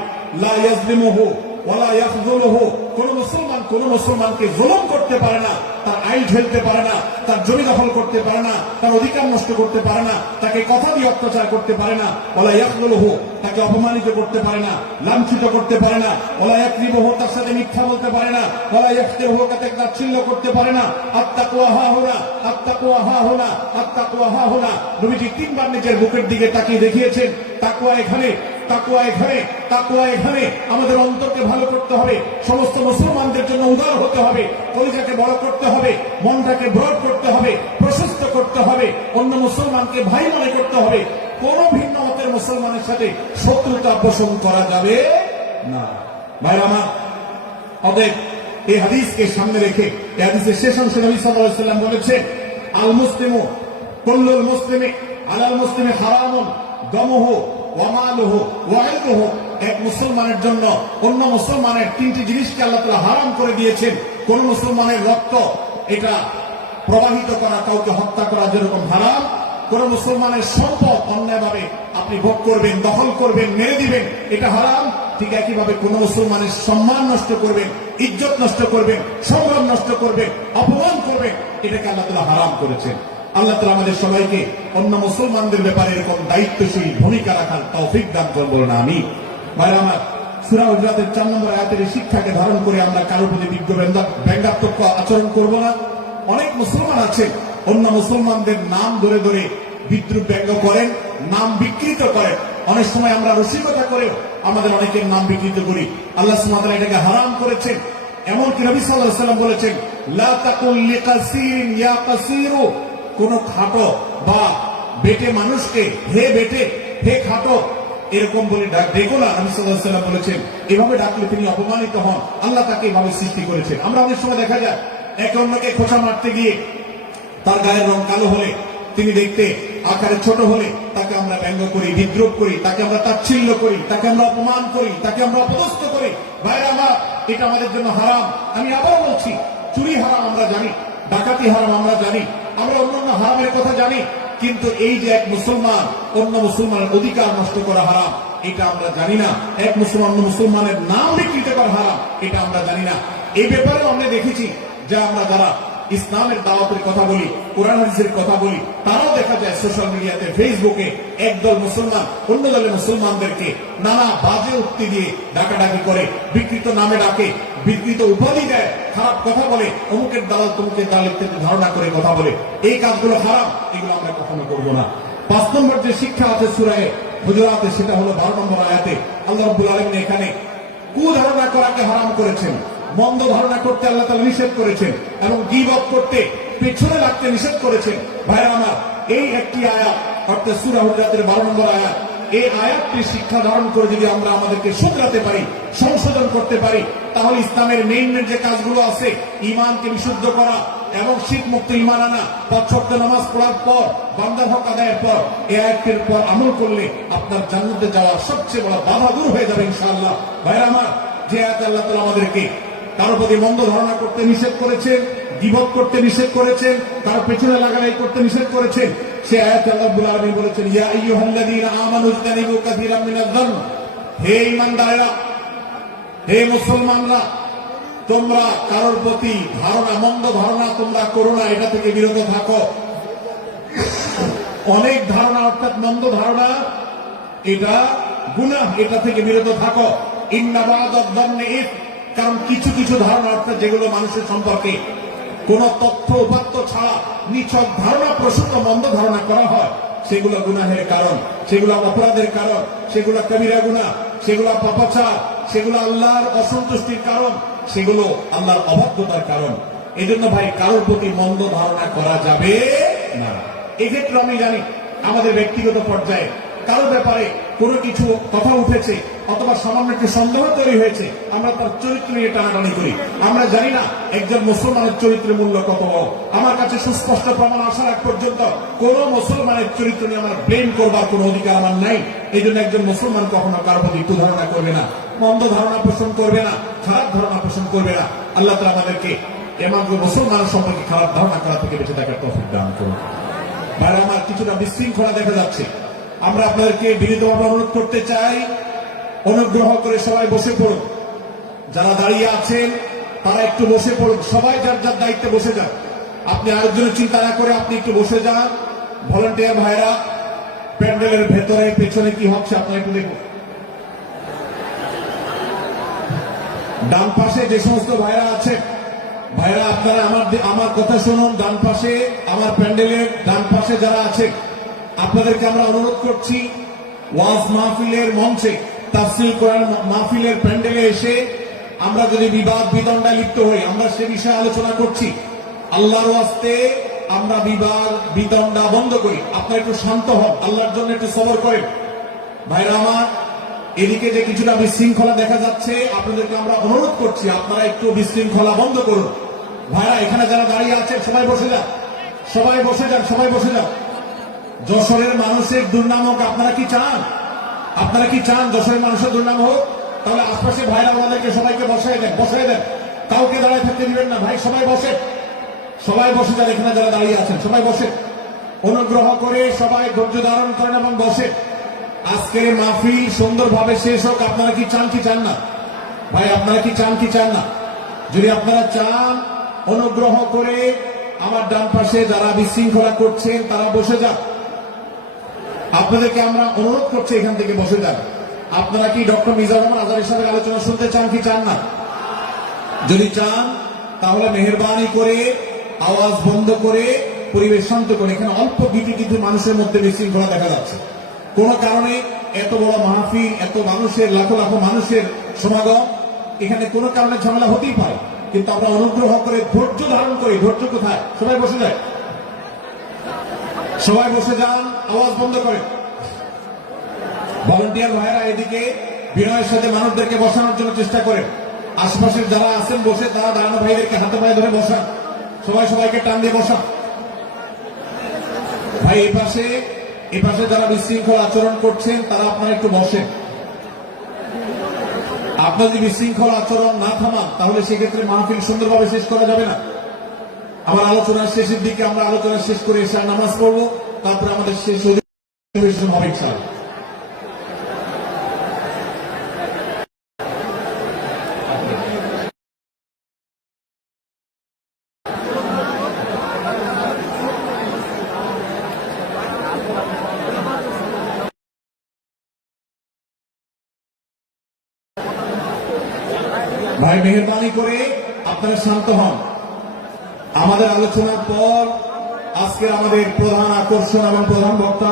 লা ইয়াজলিমুহু ওয়ালা ইয়াখযুলুহু, কোন মুসলমান কোন মুসলমানকে জুলুম করতে পারে না, তার আইল ঝেলতে পারে না, তার জমি দখল করতে পারে না, তার অধিকার নষ্ট করতে পারে না, তাকে কথা দিয়ে অত্যাচার করতে পারে না, ওয়ালা ইয়াখযুলুহু, তাকে অপমানিত করতে পারে না, লাঞ্ছিত করতে পারে না, ওয়ালা ইয়াকযিবুহু, তার সাথে মিথ্যা বলতে পারে না, ওয়ালা ইয়াফতিরহু, তাকে তাচ্ছিল্য করতে পারে না। আত্তাকওয়া হাহুনা, আত্তাকওয়া হাহুনা, আত্তাকওয়া হাহুনা। নবীজি তিনবার নিজের বুকের দিকে তাকিয়ে দেখিয়েছেন, তাকওয়া এখানে, তাকওয়া এখানে, তাকওয়া এখানে। আমাদের অন্তরকে ভালো করতে হবে, সমস্ত মুসলমানদের জন্য উদার হতে হবে, কলিজাকে বড় করতে হবে, মনটাকে ব্রড করতে হবে, প্রশস্ত করতে হবে, অন্য মুসলমানকে ভাই মনে করতে হবে। কোন ভিন্ন মতের মুসলমানের সাথে শত্রুতা পোষণ করা যাবে না। ভাইরা আমার, অতএব এই হাদিসকে সামনে রেখে এই হাদিসের শেষ অংশে নবী সাল্লাল্লাহু আলাইহি ওয়াসাল্লাম বলেছেন, আল মুসলিমু কুল্লুল মুসলিমি আলাল মুসলিমি হারামুন দামুহু ওয়া মালুহু ওয়া ইরদুহু। এক মুসলমানের জন্য অন্য মুসলমানের তিনটি জিনিসকে আল্লাহ তাআলা হারাম করে দিয়েছেন। কোন মুসলমানের রক্ত এটা প্রবাহিত করা, কাউকে হত্যা করা যেরকম হারাম, কোন মুসলমানের সম্পদ অন্যায়ভাবে আপনি ভোগ করবেন, দখল করবেন, মেরে দিবেন, এটা হারাম। ঠিক একইভাবে কোন মুসলমানের সম্মান নষ্ট করবেন, ইজ্জত নষ্ট করবেন, সম্মান নষ্ট করবেন, অপমান করবেন, এটাকে আল্লাহ তাআলা হারাম করেছেন। আল্লাহ তাআলা আমাদের সবাইকে অন্য মুসলমানদের ব্যাপারে এরকম দায়িত্বশীল ভূমিকা রাখার তৌফিক দান করুন, বলুন আমিন। ভাইরা আমার, সূরা হুজরাতের 4 নম্বর আয়াতের এই শিক্ষাকে ধারণ করে আমরা কারোর প্রতি ব্যঙ্গাত্মক আচরণ করব না। অনেক মুসলমান আছে অন্য মুসলমানদের নাম ধরে ধরে বিদ্রুপ ব্যঙ্গ করেন, নাম বিকৃত করেন। অনেক সময় আমরা রসিকতা করে আমাদের অনেকের নাম বিকৃত করি। আল্লাহ সুবহানাহু ওয়া তাআলা এটাকে হারাম করেছেন। এমনকি নবী সাল্লাল্লাহু আলাইহি ওয়াসাল্লাম বলেছেন, লা তাকুল লিকাসিরিন ইয়া কাসিরু, কোন খাটো বা বেটে মানুষকে হে বেটে, হে খাটো এরকম বলে ডেকো না। নবী সাল্লাল্লাহু আলাইহি ওয়াসাল্লাম বলেছেন, এভাবে ডাকলে তিনি অপমানিত হন। আল্লাহ তাকে এভাবে সৃষ্টি করেছেন। আমরা অনেক সময় দেখা যায় একে অন্যকে খোঁচা মারতে গিয়ে তার গায়ের রং কালো হলে, তিনি দেখতে আকারে ছোট হলে তাকে আমরা ব্যঙ্গ করি, বিদ্রুপ করি, তাকে আমরা তাচ্ছিল্য করি, তাকে আমরা অপমান করি, তাকে আমরা অপদস্থ করি। ভাইরা আমার, এটা আমাদের জন্য হারাম। আমি আবার বলছি, চুরি হারাম আমরা জানি, ডাকাতি হারাম আমরা জানি, আমরা অন্যান্য হারামের কথা জানি, কিন্তু এই যে এক মুসলমান অন্য মুসলমানের অধিকার নষ্ট করা হারাম, এটা আমরা জানি না। এক মুসলমান অন্য মুসলমানের নাম বিকৃত করা হারাম, এটা আমরা জানি না। এই ব্যাপারে আমরা দেখেছি যে আমরা যারা ইসলামের দাওয়াতের কথা বলি, কোরআন হাদিসের কথা বলি, তারাও দেখা যায় সোশ্যাল মিডিয়াতে, ফেসবুকে একদল মুসলমান অন্য দলের মুসলমানদেরকে নানা বাজে উক্তি দিয়ে ডাকাডাকি করে, বিকৃত নামে ডাকে, বিকৃত উপাধি দেয়, খারাপ কথা বলে, অমুকের দালাল তমুকের দালাল ইত্যাদি ধারণা করে কথা বলে। এই কাজগুলো হারাম, এগুলো আমরা কখনো করবো না। 5 নম্বর যে শিক্ষা আছে সূরা হুজুরাতে, সেটা হলো 12 নম্বর আয়াতে আল্লাহ রাব্বুল আলামিন এখানে কুধারণা করাকে হারাম করেছেন, মন্দ ধারণা করতে আল্লাহ তাআলা নিষেধ করেছেন, এবং গীবত করতে, পেছনে লাগতে নিষেধ করেছেন। ভাইরা আমার, এই একটি আয়াত অর্থাৎ সূরা হুজুরাতের 12 নম্বর আয়াত, এই আয়াতটি শিক্ষা ধারণ করে যদি আমরা আমাদেরকে শুধরাতে পারি, সংশোধন করতে পারি, তাহলে ইসলামের মেইন যে কাজগুলো আছে, ঈমানকে বিশুদ্ধ করা এবং শিরক মুক্ত ঈমান আনা, 5 ওয়াক্ত নামাজ পড়ার পর, বান্দার হক আদায়ের পর, এই আয়াতের পর আমল করলে আপনার জান্নাতে যাওয়া সবচেয়ে বড় বাধা দূর হয়ে যাবে ইনশাআল্লাহ। ভাইরা আমার, যে আয়াতে আল্লাহ তাআলা আমাদেরকে কারোর প্রতি মন্দ ধারণা করতে নিষেধ করেছেন, গীবত করতে নিষেধ করেছেন, তার পেছনে লাগালাই করতে নিষেধ করেছেন, সে আয়াতে আল্লাহ রাব্বুল আলামিন বলেছেন, ইয়া আইয়ুহাল্লাযীনা আমানু ইজতানিবু কাসীরাম মিনায-যন্ন, হে ঈমানদারেরা, হে মুসলমানরা, তোমরা কারোর প্রতি ধারণা, মন্দ ধারণা তোমরা করো না, এটা থেকে বিরত থাকো। অনেক ধারণা অর্থাৎ মন্দ ধারণা, এটা গুনাহ, এটা থেকে বিরত থাকো। ইন্না বা'দায-যন্নি ইসম, কারণ কিছু কিছু ধারণা অর্থাৎ যেগুলো মানুষের সম্পর্কে কোন তথ্য উপাত্ত ছাড়া নিছক ধারণা প্রসূত মন্দ ধারণা করা হয়, সেগুলো গুনাহের কারণ, সেগুলো অপরাধের কারণ, সেগুলো কবিরা গুনাহ, সেগুলো পাপাচার, সেগুলো আল্লাহর অসন্তুষ্টির কারণ, সেগুলো আল্লাহর অবাধ্যতার কারণ। এই জন্য ভাই, কারোর প্রতি মন্দ ধারণা করা যাবে না। এক্ষেত্রে আমি জানি আমাদের ব্যক্তিগত পর্যায়ে কারোর ব্যাপারে কোনো কিছু কথা উঠেছে অথবা সামান্য একটু সন্দেহ তৈরি হয়েছে, আমরা তার চরিত্র নিয়ে টানাটানি করি। আমরা জানি না একজন মুসলমানের চরিত্রের মূল্য কত বড়। আমার কাছে সুস্পষ্ট প্রমাণ আসার আগ পর্যন্ত কোন মুসলমানের চরিত্র নিয়ে আমার ব্লেম করবার কোন অধিকার আমার নাই। এই জন্য একজন মুসলমান কখনো কারো প্রতি কুধারণা করবে না, মন্দ ধারণা পোষণ করবে না, খারাপ ধারণা পোষণ করবে না। আল্লাহ তাআলা আমাদেরকে এমন মুসলমান সম্পর্কে খারাপ ধারণা করা থেকে বেঁচে থাকার তৌফিক দান করুন। ভাইরা আমার, কিছুটা বিশৃঙ্খলা দেখা যাচ্ছে। আমরা আপনাদেরকে বিনীতভাবে অনুরোধ করতে চাই, অনুগ্রহ করে সবাই বসে পড়ুন। যারা দাঁড়িয়ে আছেন তারা একটু বসে পড়ুন, সবাই যার যার দায়িত্বে বসে যান। আপনি আরেকজনের চিন্তা না করে আপনি একটু বসে যান। ভলান্টিয়ার ভাইরা প্যান্ডেলের ভেতরে পেছনে কি হচ্ছে আপনারা একটু দেখুন। ডান পাশে যে সমস্ত ভাইরা আছেন, ভাইরা আপনারা আমার কথা শুনুন। ডান পাশে আমার প্যান্ডেলের ডান পাশে যারা আছে আপনাদেরকে আমরা অনুরোধ করছি, ওয়াজ মাহফিলের মঞ্চে তাফসীর কোরআন মাহফিলের প্যান্ডেলে এসে আমরা যদি বিবাদ বিতণ্ডায় লিপ্ত হই, আমরা সে বিষয়ে আলোচনা করছি। আল্লাহর ওয়াস্তে আমরা বিবাদ বিতণ্ডা বন্ধ করি। আপনারা একটু শান্ত হন, আল্লাহর জন্য একটু সবর করেন। ভাইরা আমার, এদিকে যে কিছুটা বিশৃঙ্খলা দেখা যাচ্ছে, আপনাদেরকে আমরা অনুরোধ করছি আপনারা একটু বিশৃঙ্খলা বন্ধ করুন। ভাইরা এখানে যারা দাঁড়িয়ে আছেন সবাই বসে যান, সবাই বসে যান, সবাই বসে যান। যশোরের মানুষের দুর্নাম হোক আপনারা কি চান? আপনারা কি চান যশোরের মানুষের দুর্নাম হোক? তাহলে আশপাশে ভাইরা আমাদেরকে সবাইকে বসাই দেন, বসাই দেন। কাউকে দাঁড়ায় থাকতে দিবেন না। ভাই সবাই বসে, সবাই বসে যান। এখানে যারা দাঁড়িয়ে আছেন সবাই বসে, অনুগ্রহ করে সবাই ধৈর্য ধারণ করেন এবং বসে। আজকের মাহফিল সুন্দরভাবে শেষ হোক। আপনারা কি চান কি চান না? ভাই আপনারা কি চান কি চান না? যদি আপনারা চান, অনুগ্রহ করে আমার ডান পাশে যারা বিশৃঙ্খলা করছেন তারা বসে যান। আপনাদেরকে আমরা অনুরোধ করছি এখান থেকে বসে যান। আপনারা কি ডক্টর মিজানুর রহমান আজহারীর সাথে আলোচনা শুনতে চান কি চান না? যদি চান তাহলে মেহেরবানি করে আওয়াজ বন্ধ করে পরিবেশ শান্ত করে। এখানে অল্প কিছু মানুষের মধ্যে বিশৃঙ্খলা দেখা যাচ্ছে। কোন কারণে এত বড় মাহফিল, এত মানুষের, লাখো লাখো মানুষের সমাগম, এখানে কোন কারণে ঝামেলা হতেই পারে। কিন্তু আমরা অনুগ্রহ করে ধৈর্য ধারণ করি। ধৈর্য কোথায়? সবাই বসে যায়, সবাই বসে যান, আওয়াজ বন্ধ করেন। ভলান্টিয়ার ভাইরা এদিকে বিনয়ের সাথে মানুষদেরকে বসানোর জন্য চেষ্টা করেন। আশপাশের যারা আছেন বসে, তারা দাঁড়ানো ভাইদেরকে হাতে পায়ে ধরে বসান। সবাই সবাইকে টান দিয়ে বসান। ভাই এই পাশে যারা বিশৃঙ্খল আচরণ করছেন তারা আপনারা একটু বসেন। আপনার যদি বিশৃঙ্খল আচরণ না থামান তাহলে সেক্ষেত্রে মাহফিল সুন্দরভাবে শেষ করা যাবে না। আমার আলোচনার শেষের দিকে আমরা আলোচনা শেষ করে এসে নামাজ পড়বো, তারপরে আমাদের শেষ অধিবেশন হবে ইনশাআল্লাহ। ভাই মেহেরবানি করে আপনারা শান্ত হন। আমাদের আলোচনার পর আজকের আমাদের প্রধান আকর্ষণ এবং প্রধান বক্তা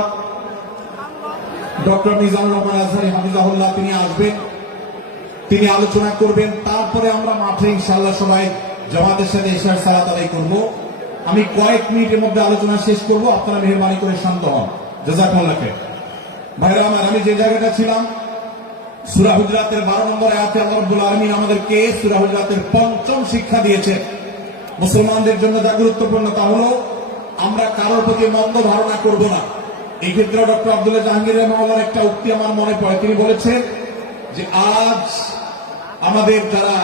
ডক্টর মিজানুর রহমান আজহারী হাফিজাহুল্লাহ তিনি আসবেন, তিনি আলোচনা করবেন। তারপরে আমরা মাঠে ইনশাআল্লাহ সবাই জামাতের সাথে ইশার সালাত আদায় করব। আমি কয়েক মিনিটের মধ্যে আলোচনা শেষ করব, আপনারা মেহেরবানি করে শান্ত হন। জাযাকুমুল্লাহ খাইর। ভাইরা আমার, আমি যে জায়গাটা ছিলাম, সূরা হুজরাতের 12 নম্বর আয়াতে আল্লাহ রাব্বুল আলামিন আমাদেরকে সূরা হুজরাতের পঞ্চম শিক্ষা দিয়েছেন। মুসলমানদের জন্য যা গুরুত্বপূর্ণ তা হলো আমরা কারোর প্রতি মন্দ ধারণা করব না। এই ক্ষেত্রে ডক্টর আব্দুল্লাহ জাহাঙ্গীর রহমানুল্লাহর একটা উক্তি আমার মনে পড়ে। তিনি বলেছেন যে আজ আমাদের যারা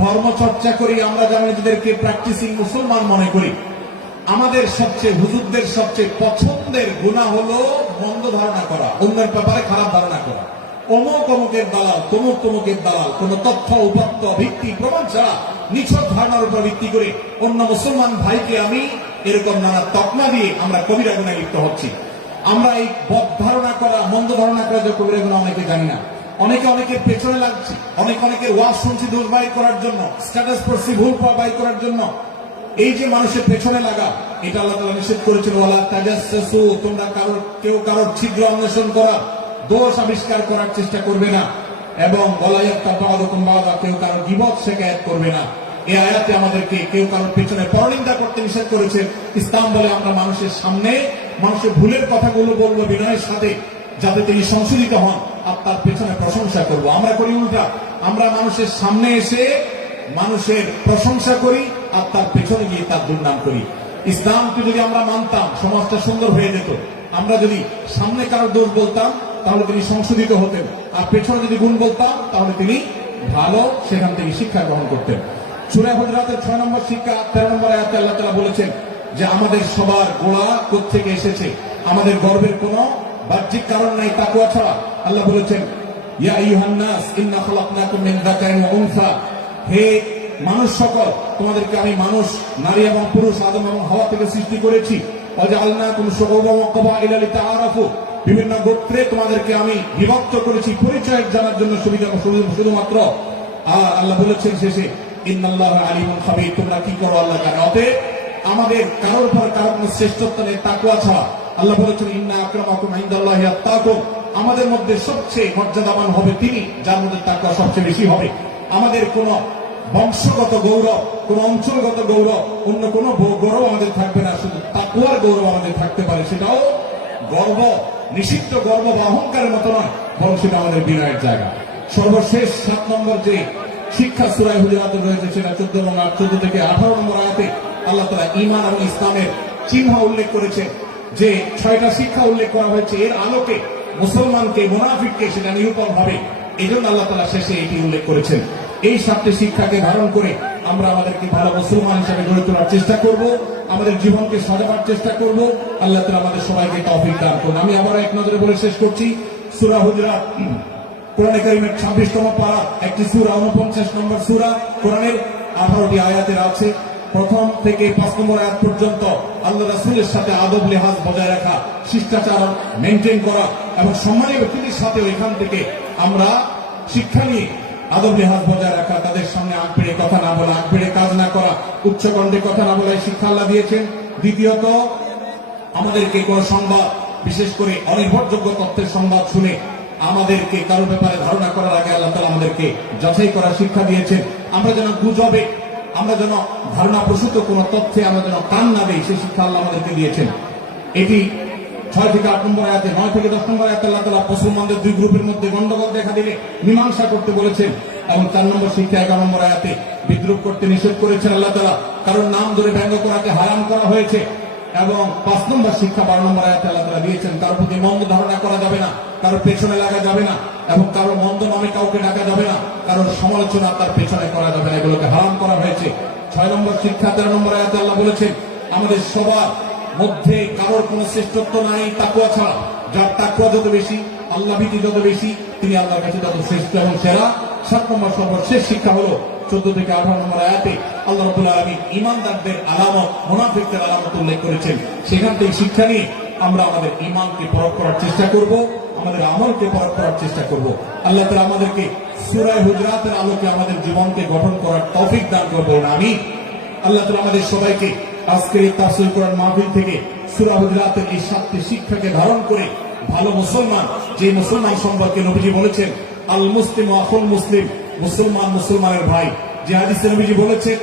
ধর্ম চর্চা করি, আমরা যারা নিজেদেরকে প্র্যাকটিসিং মুসলমান মনে করি, আমাদের সবচেয়ে হুজুরদের সবচেয়ে পছন্দের গুনাহ হলো মন্দ ধারণা করা, অন্যের ব্যাপারে খারাপ ধারণা করা। অমুক অমুকের দালাল, তমুক তমুকের দালাল, কোন তথ্য উপাত্ত ভিত্তি প্রমাণ ছাড়া নিছক ধারণার উপর ভিত্তি করে অন্য মুসলমান ভাইকে আমি এরকম নানা তকমা দিয়ে আমরা কবিরা গুনাহে লিপ্ত হচ্ছি। আমরা এই বদ ধারণা করা, মন্দ ধারণা করা যে কবিরা গুনাহ অনেকে জানি না। অনেকের পেছনে লাগছে, অনেকের ওয়াজ শুনছি দোষ বাই করার জন্য, স্ট্যাটাস পড়ছি ভুল বাই করার জন্য। এই যে মানুষের পেছনে লাগা, এটা আল্লাহ তাআলা নিষেধ করেছেন, ওয়ালা তাজাসসু, তোমরা কেউ কারোর ছিদ্র অন্বেষণ করা, দোষ আবিষ্কার করার চেষ্টা করবে না, এবং কেউ কারোর গীবত শিকায়াত করবে না। এই আয়াতে আমাদেরকে কেউ কারোর পেছনে পরনিন্দা করতে নিষেধ করেছেন। ইসলাম বলে আমরা মানুষের সামনে মানুষের ভুলের কথাগুলো বলবো বিনয়ের সাথে, যাতে তিনি সংশোধিত হন আর তার পেছনে প্রশংসা করব। আমরা করি উল্টা, আমরা মানুষের সামনে এসে মানুষের প্রশংসা করি আর তার পেছনে গিয়ে তার দুর্নাম করি। ইসলামকে যদি আমরা মানতাম সমাজটা সুন্দর হয়ে যেত। আমরা যদি সামনে কারোর দোষ বলতাম তাহলে তিনি সংশোধিত হতেন, আর পেছনে যদি গুণ বলতাম তাহলে তিনি ভালো সেখান থেকে শিক্ষা গ্রহণ করতেন। সূরা হুজুরাতের 6 নম্বর শিক্ষা 13 নম্বর আয়াতে আল্লাহ তাআলা বলেছেন যে আমাদের সবার গোড়া কোত্থেকে এসেছে, আমাদের গর্বের কোনো বাহ্যিক কারণ নাই তাকওয়া ছাড়া। আল্লাহ বলেছেন ইয়া আইয়ুহান নাস ইন্না খালাকনাকুম মিন যাকারিন ওয়া উনসা, হে মানুষ সকল, তোমাদেরকে আমি মানুষ, নারী এবং পুরুষ, আদম এবং হাওয়া থেকে সৃষ্টি করেছি। ওয়াজআলনাকুম শুউবান ওয়া ক্বাবাইলা লিতাআরাফু, বিভিন্ন গোত্রে তোমাদেরকে আমি বিভক্ত করেছি পরিচয় জানার জন্য, শুধুমাত্র। আর আল্লাহ বলেছেন শেষে ইন্নাল্লাহা আলিমুন খাবীর, তোমরা কি করো আল্লাহ জানে। অতএব আমাদের কারোর উপর কারোর কোনো শ্রেষ্ঠত্ব নেই তাকওয়া ছাড়া। আল্লাহ বলেছেন ইন্না আকরামাকুম ইনদাল্লাহি আত্তাকুম, আমাদের মধ্যে সবচেয়ে মর্যাদাবান হবে তিনি যার মধ্যে তাকওয়া সবচেয়ে বেশি হবে। আমাদের কোনো বংশগত গৌরব, কোন অঞ্চলগত গৌরব, অন্য কোন গৌরব আমাদের থাকবে না, শুধু তাকওয়ার গৌরব আমাদের থাকতে পারে। সেটাও গর্ব, নিষিদ্ধ গর্ব বা অহংকারের মতো নয়, বরং সেটা আমাদের বিনয়ের জায়গা। সর্বশেষ 7 নম্বর যে শিক্ষা সূরা হুজুরাতে রয়েছে সেটা 14 থেকে 18 নম্বর আয়াতে আল্লাহ তাআলা ঈমান এবং ইসলামের চিহ্ন উল্লেখ করেছেন, যে 6টা শিক্ষা উল্লেখ করা হয়েছে। এর আলোকে মুসলমানকে, মুনাফিককে সেটা নিরূপণ হবে। এই জন্য আল্লাহ তাআলা শেষে এটি উল্লেখ করেছেন। এই 7টি শিক্ষাকে ধারণ করে আমরা আমাদেরকে ভালো মুসলমান হিসেবে গড়ে তোলার চেষ্টা করব, আমাদের জীবনকে সাজাবার চেষ্টা করব। আল্লাহ তাআলা আমাদের সবাইকে তৌফিক দান করুন। আমি আবার এক নজরে বলে শেষ করছি, সূরা হুজুরাত কোরআনে কারীমের 26তম পারা, একটি সূরা, 49 নম্বর সূরা, কোরআনের 18টি আয়াতের আছে। প্রথম থেকে 5 নম্বর আয়াত পর্যন্ত আল্লাহ রাসূলের সাথে আদব লেহাজ বজায় রাখা, শিষ্টাচার মেনটেন করা এবং সম্মানীয় ব্যক্তিদের সাথে এখান থেকে আমরা শিক্ষা নিয়ে আদব লেহাজ বজায় রাখা, তাদের সামনে আগ বেড়ে কথা না বলা, আগ বেড়ে কাজ না করা, উচ্চকণ্ঠে কথা না বলা, শিক্ষা আল্লাহ দিয়েছেন। দ্বিতীয়ত, আমাদেরকে কোন সংবাদ, বিশেষ করে অনির্ভরযোগ্য তথ্যের সংবাদ শুনে আমাদেরকে কারো ব্যাপারে ধারণা করার আগে আল্লাহ তাআলা আমাদেরকে যাচাই করার শিক্ষা দিয়েছেন। আমরা যেন গুজবে, আমরা যেন ধারণা প্রসূত কোন তথ্যে আমরা যেন কান না দেই, সেই শিক্ষা আল্লাহ আমাদেরকে দিয়েছেন। এটি 6 থেকে 8 নম্বর আয়াতে, 9 থেকে 10 নম্বর আয়াতে আল্লাহ তাআলা মুসলমানদের দুই গ্রুপের মধ্যে গন্ডগোল দেখা দিলে মীমাংসা করতে বলেছেন। এবং 4 নম্বর শিক্ষা 11 নম্বর আয়াতে বিদ্রুপ করতে নিষেধ করেছেন আল্লাহ তাআলা, কারণ নাম ধরে ব্যঙ্গ করাকে হারাম করা হয়েছে। এবং 5 নম্বর শিক্ষা 12 নম্বর আয়াতে আল্লাহ তাআলা দিয়েছেন, কারোর প্রতি মন্দ ধারণা করা যাবে না, কারোর পেছনে লাগা যাবে না, এবং কারোর মন্দ নামে কাউকে ডাকা যাবে না, কারোর সমালোচনা তার পেছনে করা যাবে না, এগুলোকে হারাম করা হয়েছে। 6 নম্বর শিক্ষা 13 নম্বর আয়াতে আল্লাহ বলেছেন, আমাদের সবার মধ্যে কারোর কোনো শ্রেষ্ঠত্ব নাই তাকওয়া ছাড়া। যার তাকওয়া যত বেশি, আল্লাহ ভীতি যত বেশি, তিনি আল্লাহর কাছে তত শ্রেষ্ঠ এবং সেরা। 7 নম্বর সর্বশেষ শিক্ষা হলো 14 থেকে 18 নম্বর আয়াতে আল্লাহ রাব্বুল আলামিন ঈমানদারদের আলামত, মুনাফিকদের আলামত উল্লেখ করেছেন। সেখান থেকে শিক্ষা নিয়ে আমরা আমাদের ঈমানকে পরখ করার চেষ্টা করব, আমাদের আমলকে পরখ করার চেষ্টা করব। আল্লাহ তাআলা আমাদেরকে সূরা হুজুরাতের আলোকে আমাদের জীবনকে গঠন করার তৌফিক দান করবেন, আমিন। আল্লাহ তাআলা আমাদের সবাইকে আজকের এই তাফসীর কোরআন মাহফিল থেকে সূরা হুজুরাতের এই 7টি শিক্ষাকে ধারণ করে ভালো মুসলমান, যে মুসলমান সম্পর্কে নবীজি বলেছেন আল মুসলিমু আখুল মুসলিম, মুসলমান মুসলমানের ভাই। যে হাদিসে নবীজি বলেছেন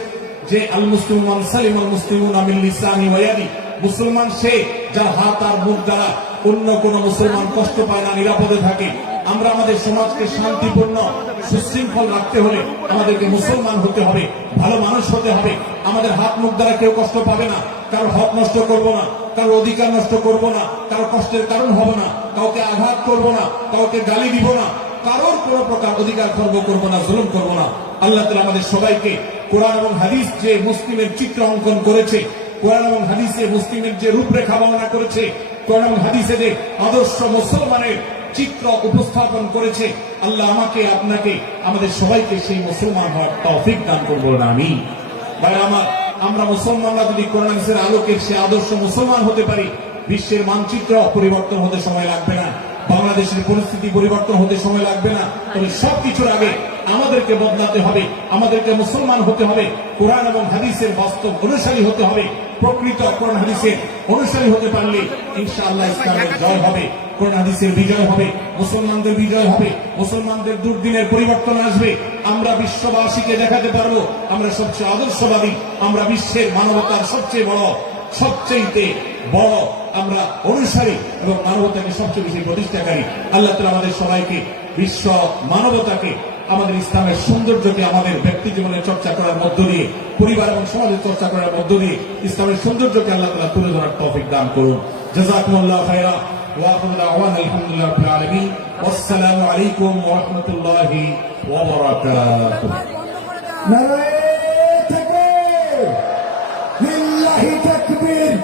যে আল মুসলিমু মান সালিমাল মুসলিমুনা মিন লিসানি ওয়া ইয়াদি, মুসলমান সে যার হাত আর মুখ দ্বারা অন্য কোন মুসলমান কষ্ট পায় না, নিরাপদে থাকে। আমরা আমাদের সমাজকে শান্তিপূর্ণ, সুশৃঙ্খল রাখতে হলে আমাদেরকে মুসলমান হতে হবে, ভালো মানুষ হতে হবে। আমাদের হাত মুখ দ্বারা কেউ কষ্ট পাবে না, কারো হক নষ্ট করব না, কারো অধিকার নষ্ট করব না, কারো কষ্টের কারণ হব না, কাউকে আঘাত করব না, কাউকে গালি দিব না, কারোর কোন প্রকার অধিকার খর্ব করব না, জুলুম করব না। আল্লাহ তাআলা আমাদের সবাইকে কোরআন এবং হাদিস যে মুসলিমের চিত্র অঙ্কন করেছে, কোরআন এবং হাদিসে মুসলিমের যে রূপরেখা বর্ণনা করেছে, কোরআন এবং হাদিসে যে আদর্শ মুসলমানের চিত্র উপস্থাপন করেছে, আল্লাহ আমাকে, আপনাকে, আমাদের সবাইকে সেই মুসলমান হওয়ার তৌফিক দান করবেন, আমিন। ভাই আমার, আমরা মুসলমানরা যদি কোরআন হাদিসের আলোকে সে আদর্শ মুসলমান হতে পারি, বিশ্বের মানচিত্র পরিবর্তন হতে সময় লাগবে না, বাংলাদেশের পরিস্থিতি পরিবর্তন হতে সময় লাগবে না। তবে সবকিছুর আগে আমাদেরকে বদলাতে হবে, আমাদেরকে মুসলমান হতে হবে, কোরআন এবং হাদিসের বাস্তব অনুসারী হতে হবে। প্রকৃত কোরআন হাদিসের অনুসারী হতে পারলে ইনশাআল্লাহ ইসলামের জয় হবে, কোরআন হাদিসের বিজয় হবে, মুসলমানদের বিজয় হবে, মুসলমানদের দুর্দিনের পরিবর্তন আসবে। আমরা বিশ্ববাসীকে দেখাতে পারবো আমরা সবচেয়ে আদর্শবাদী, আমরা বিশ্বের মানবতার সবচেয়ে বড়, সবচেয়ে বড় আমরা অনুসারী এবং মানবতাকে সবচেয়ে বেশি প্রতিষ্ঠাকারী। আল্লাহ তাআলা আমাদের সবাইকে বিশ্ব মানবতাকে আমাদের ইসলামের সৌন্দর্যকে আমাদের ব্যক্তি জীবনে চর্চা করার মধ্য দিয়ে, পরিবার এবং সমাজে চর্চা করার মধ্য দিয়ে ইসলামের সৌন্দর্যকে আল্লাহ তাআলা তুলে ধরার তৌফিক দান করুন। জাযাকুমুল্লাহু খায়রা ওয়া আখিরু দাওয়ানা আলহামদুলিল্লাহি রাব্বিল আলামিন। ওয়াসসালামু আলাইকুম ওয়া রাহমাতুল্লাহি ওয়া বারাকাতুহু। নারায়ে তাকবীর, লিল্লাহি তাকবীর।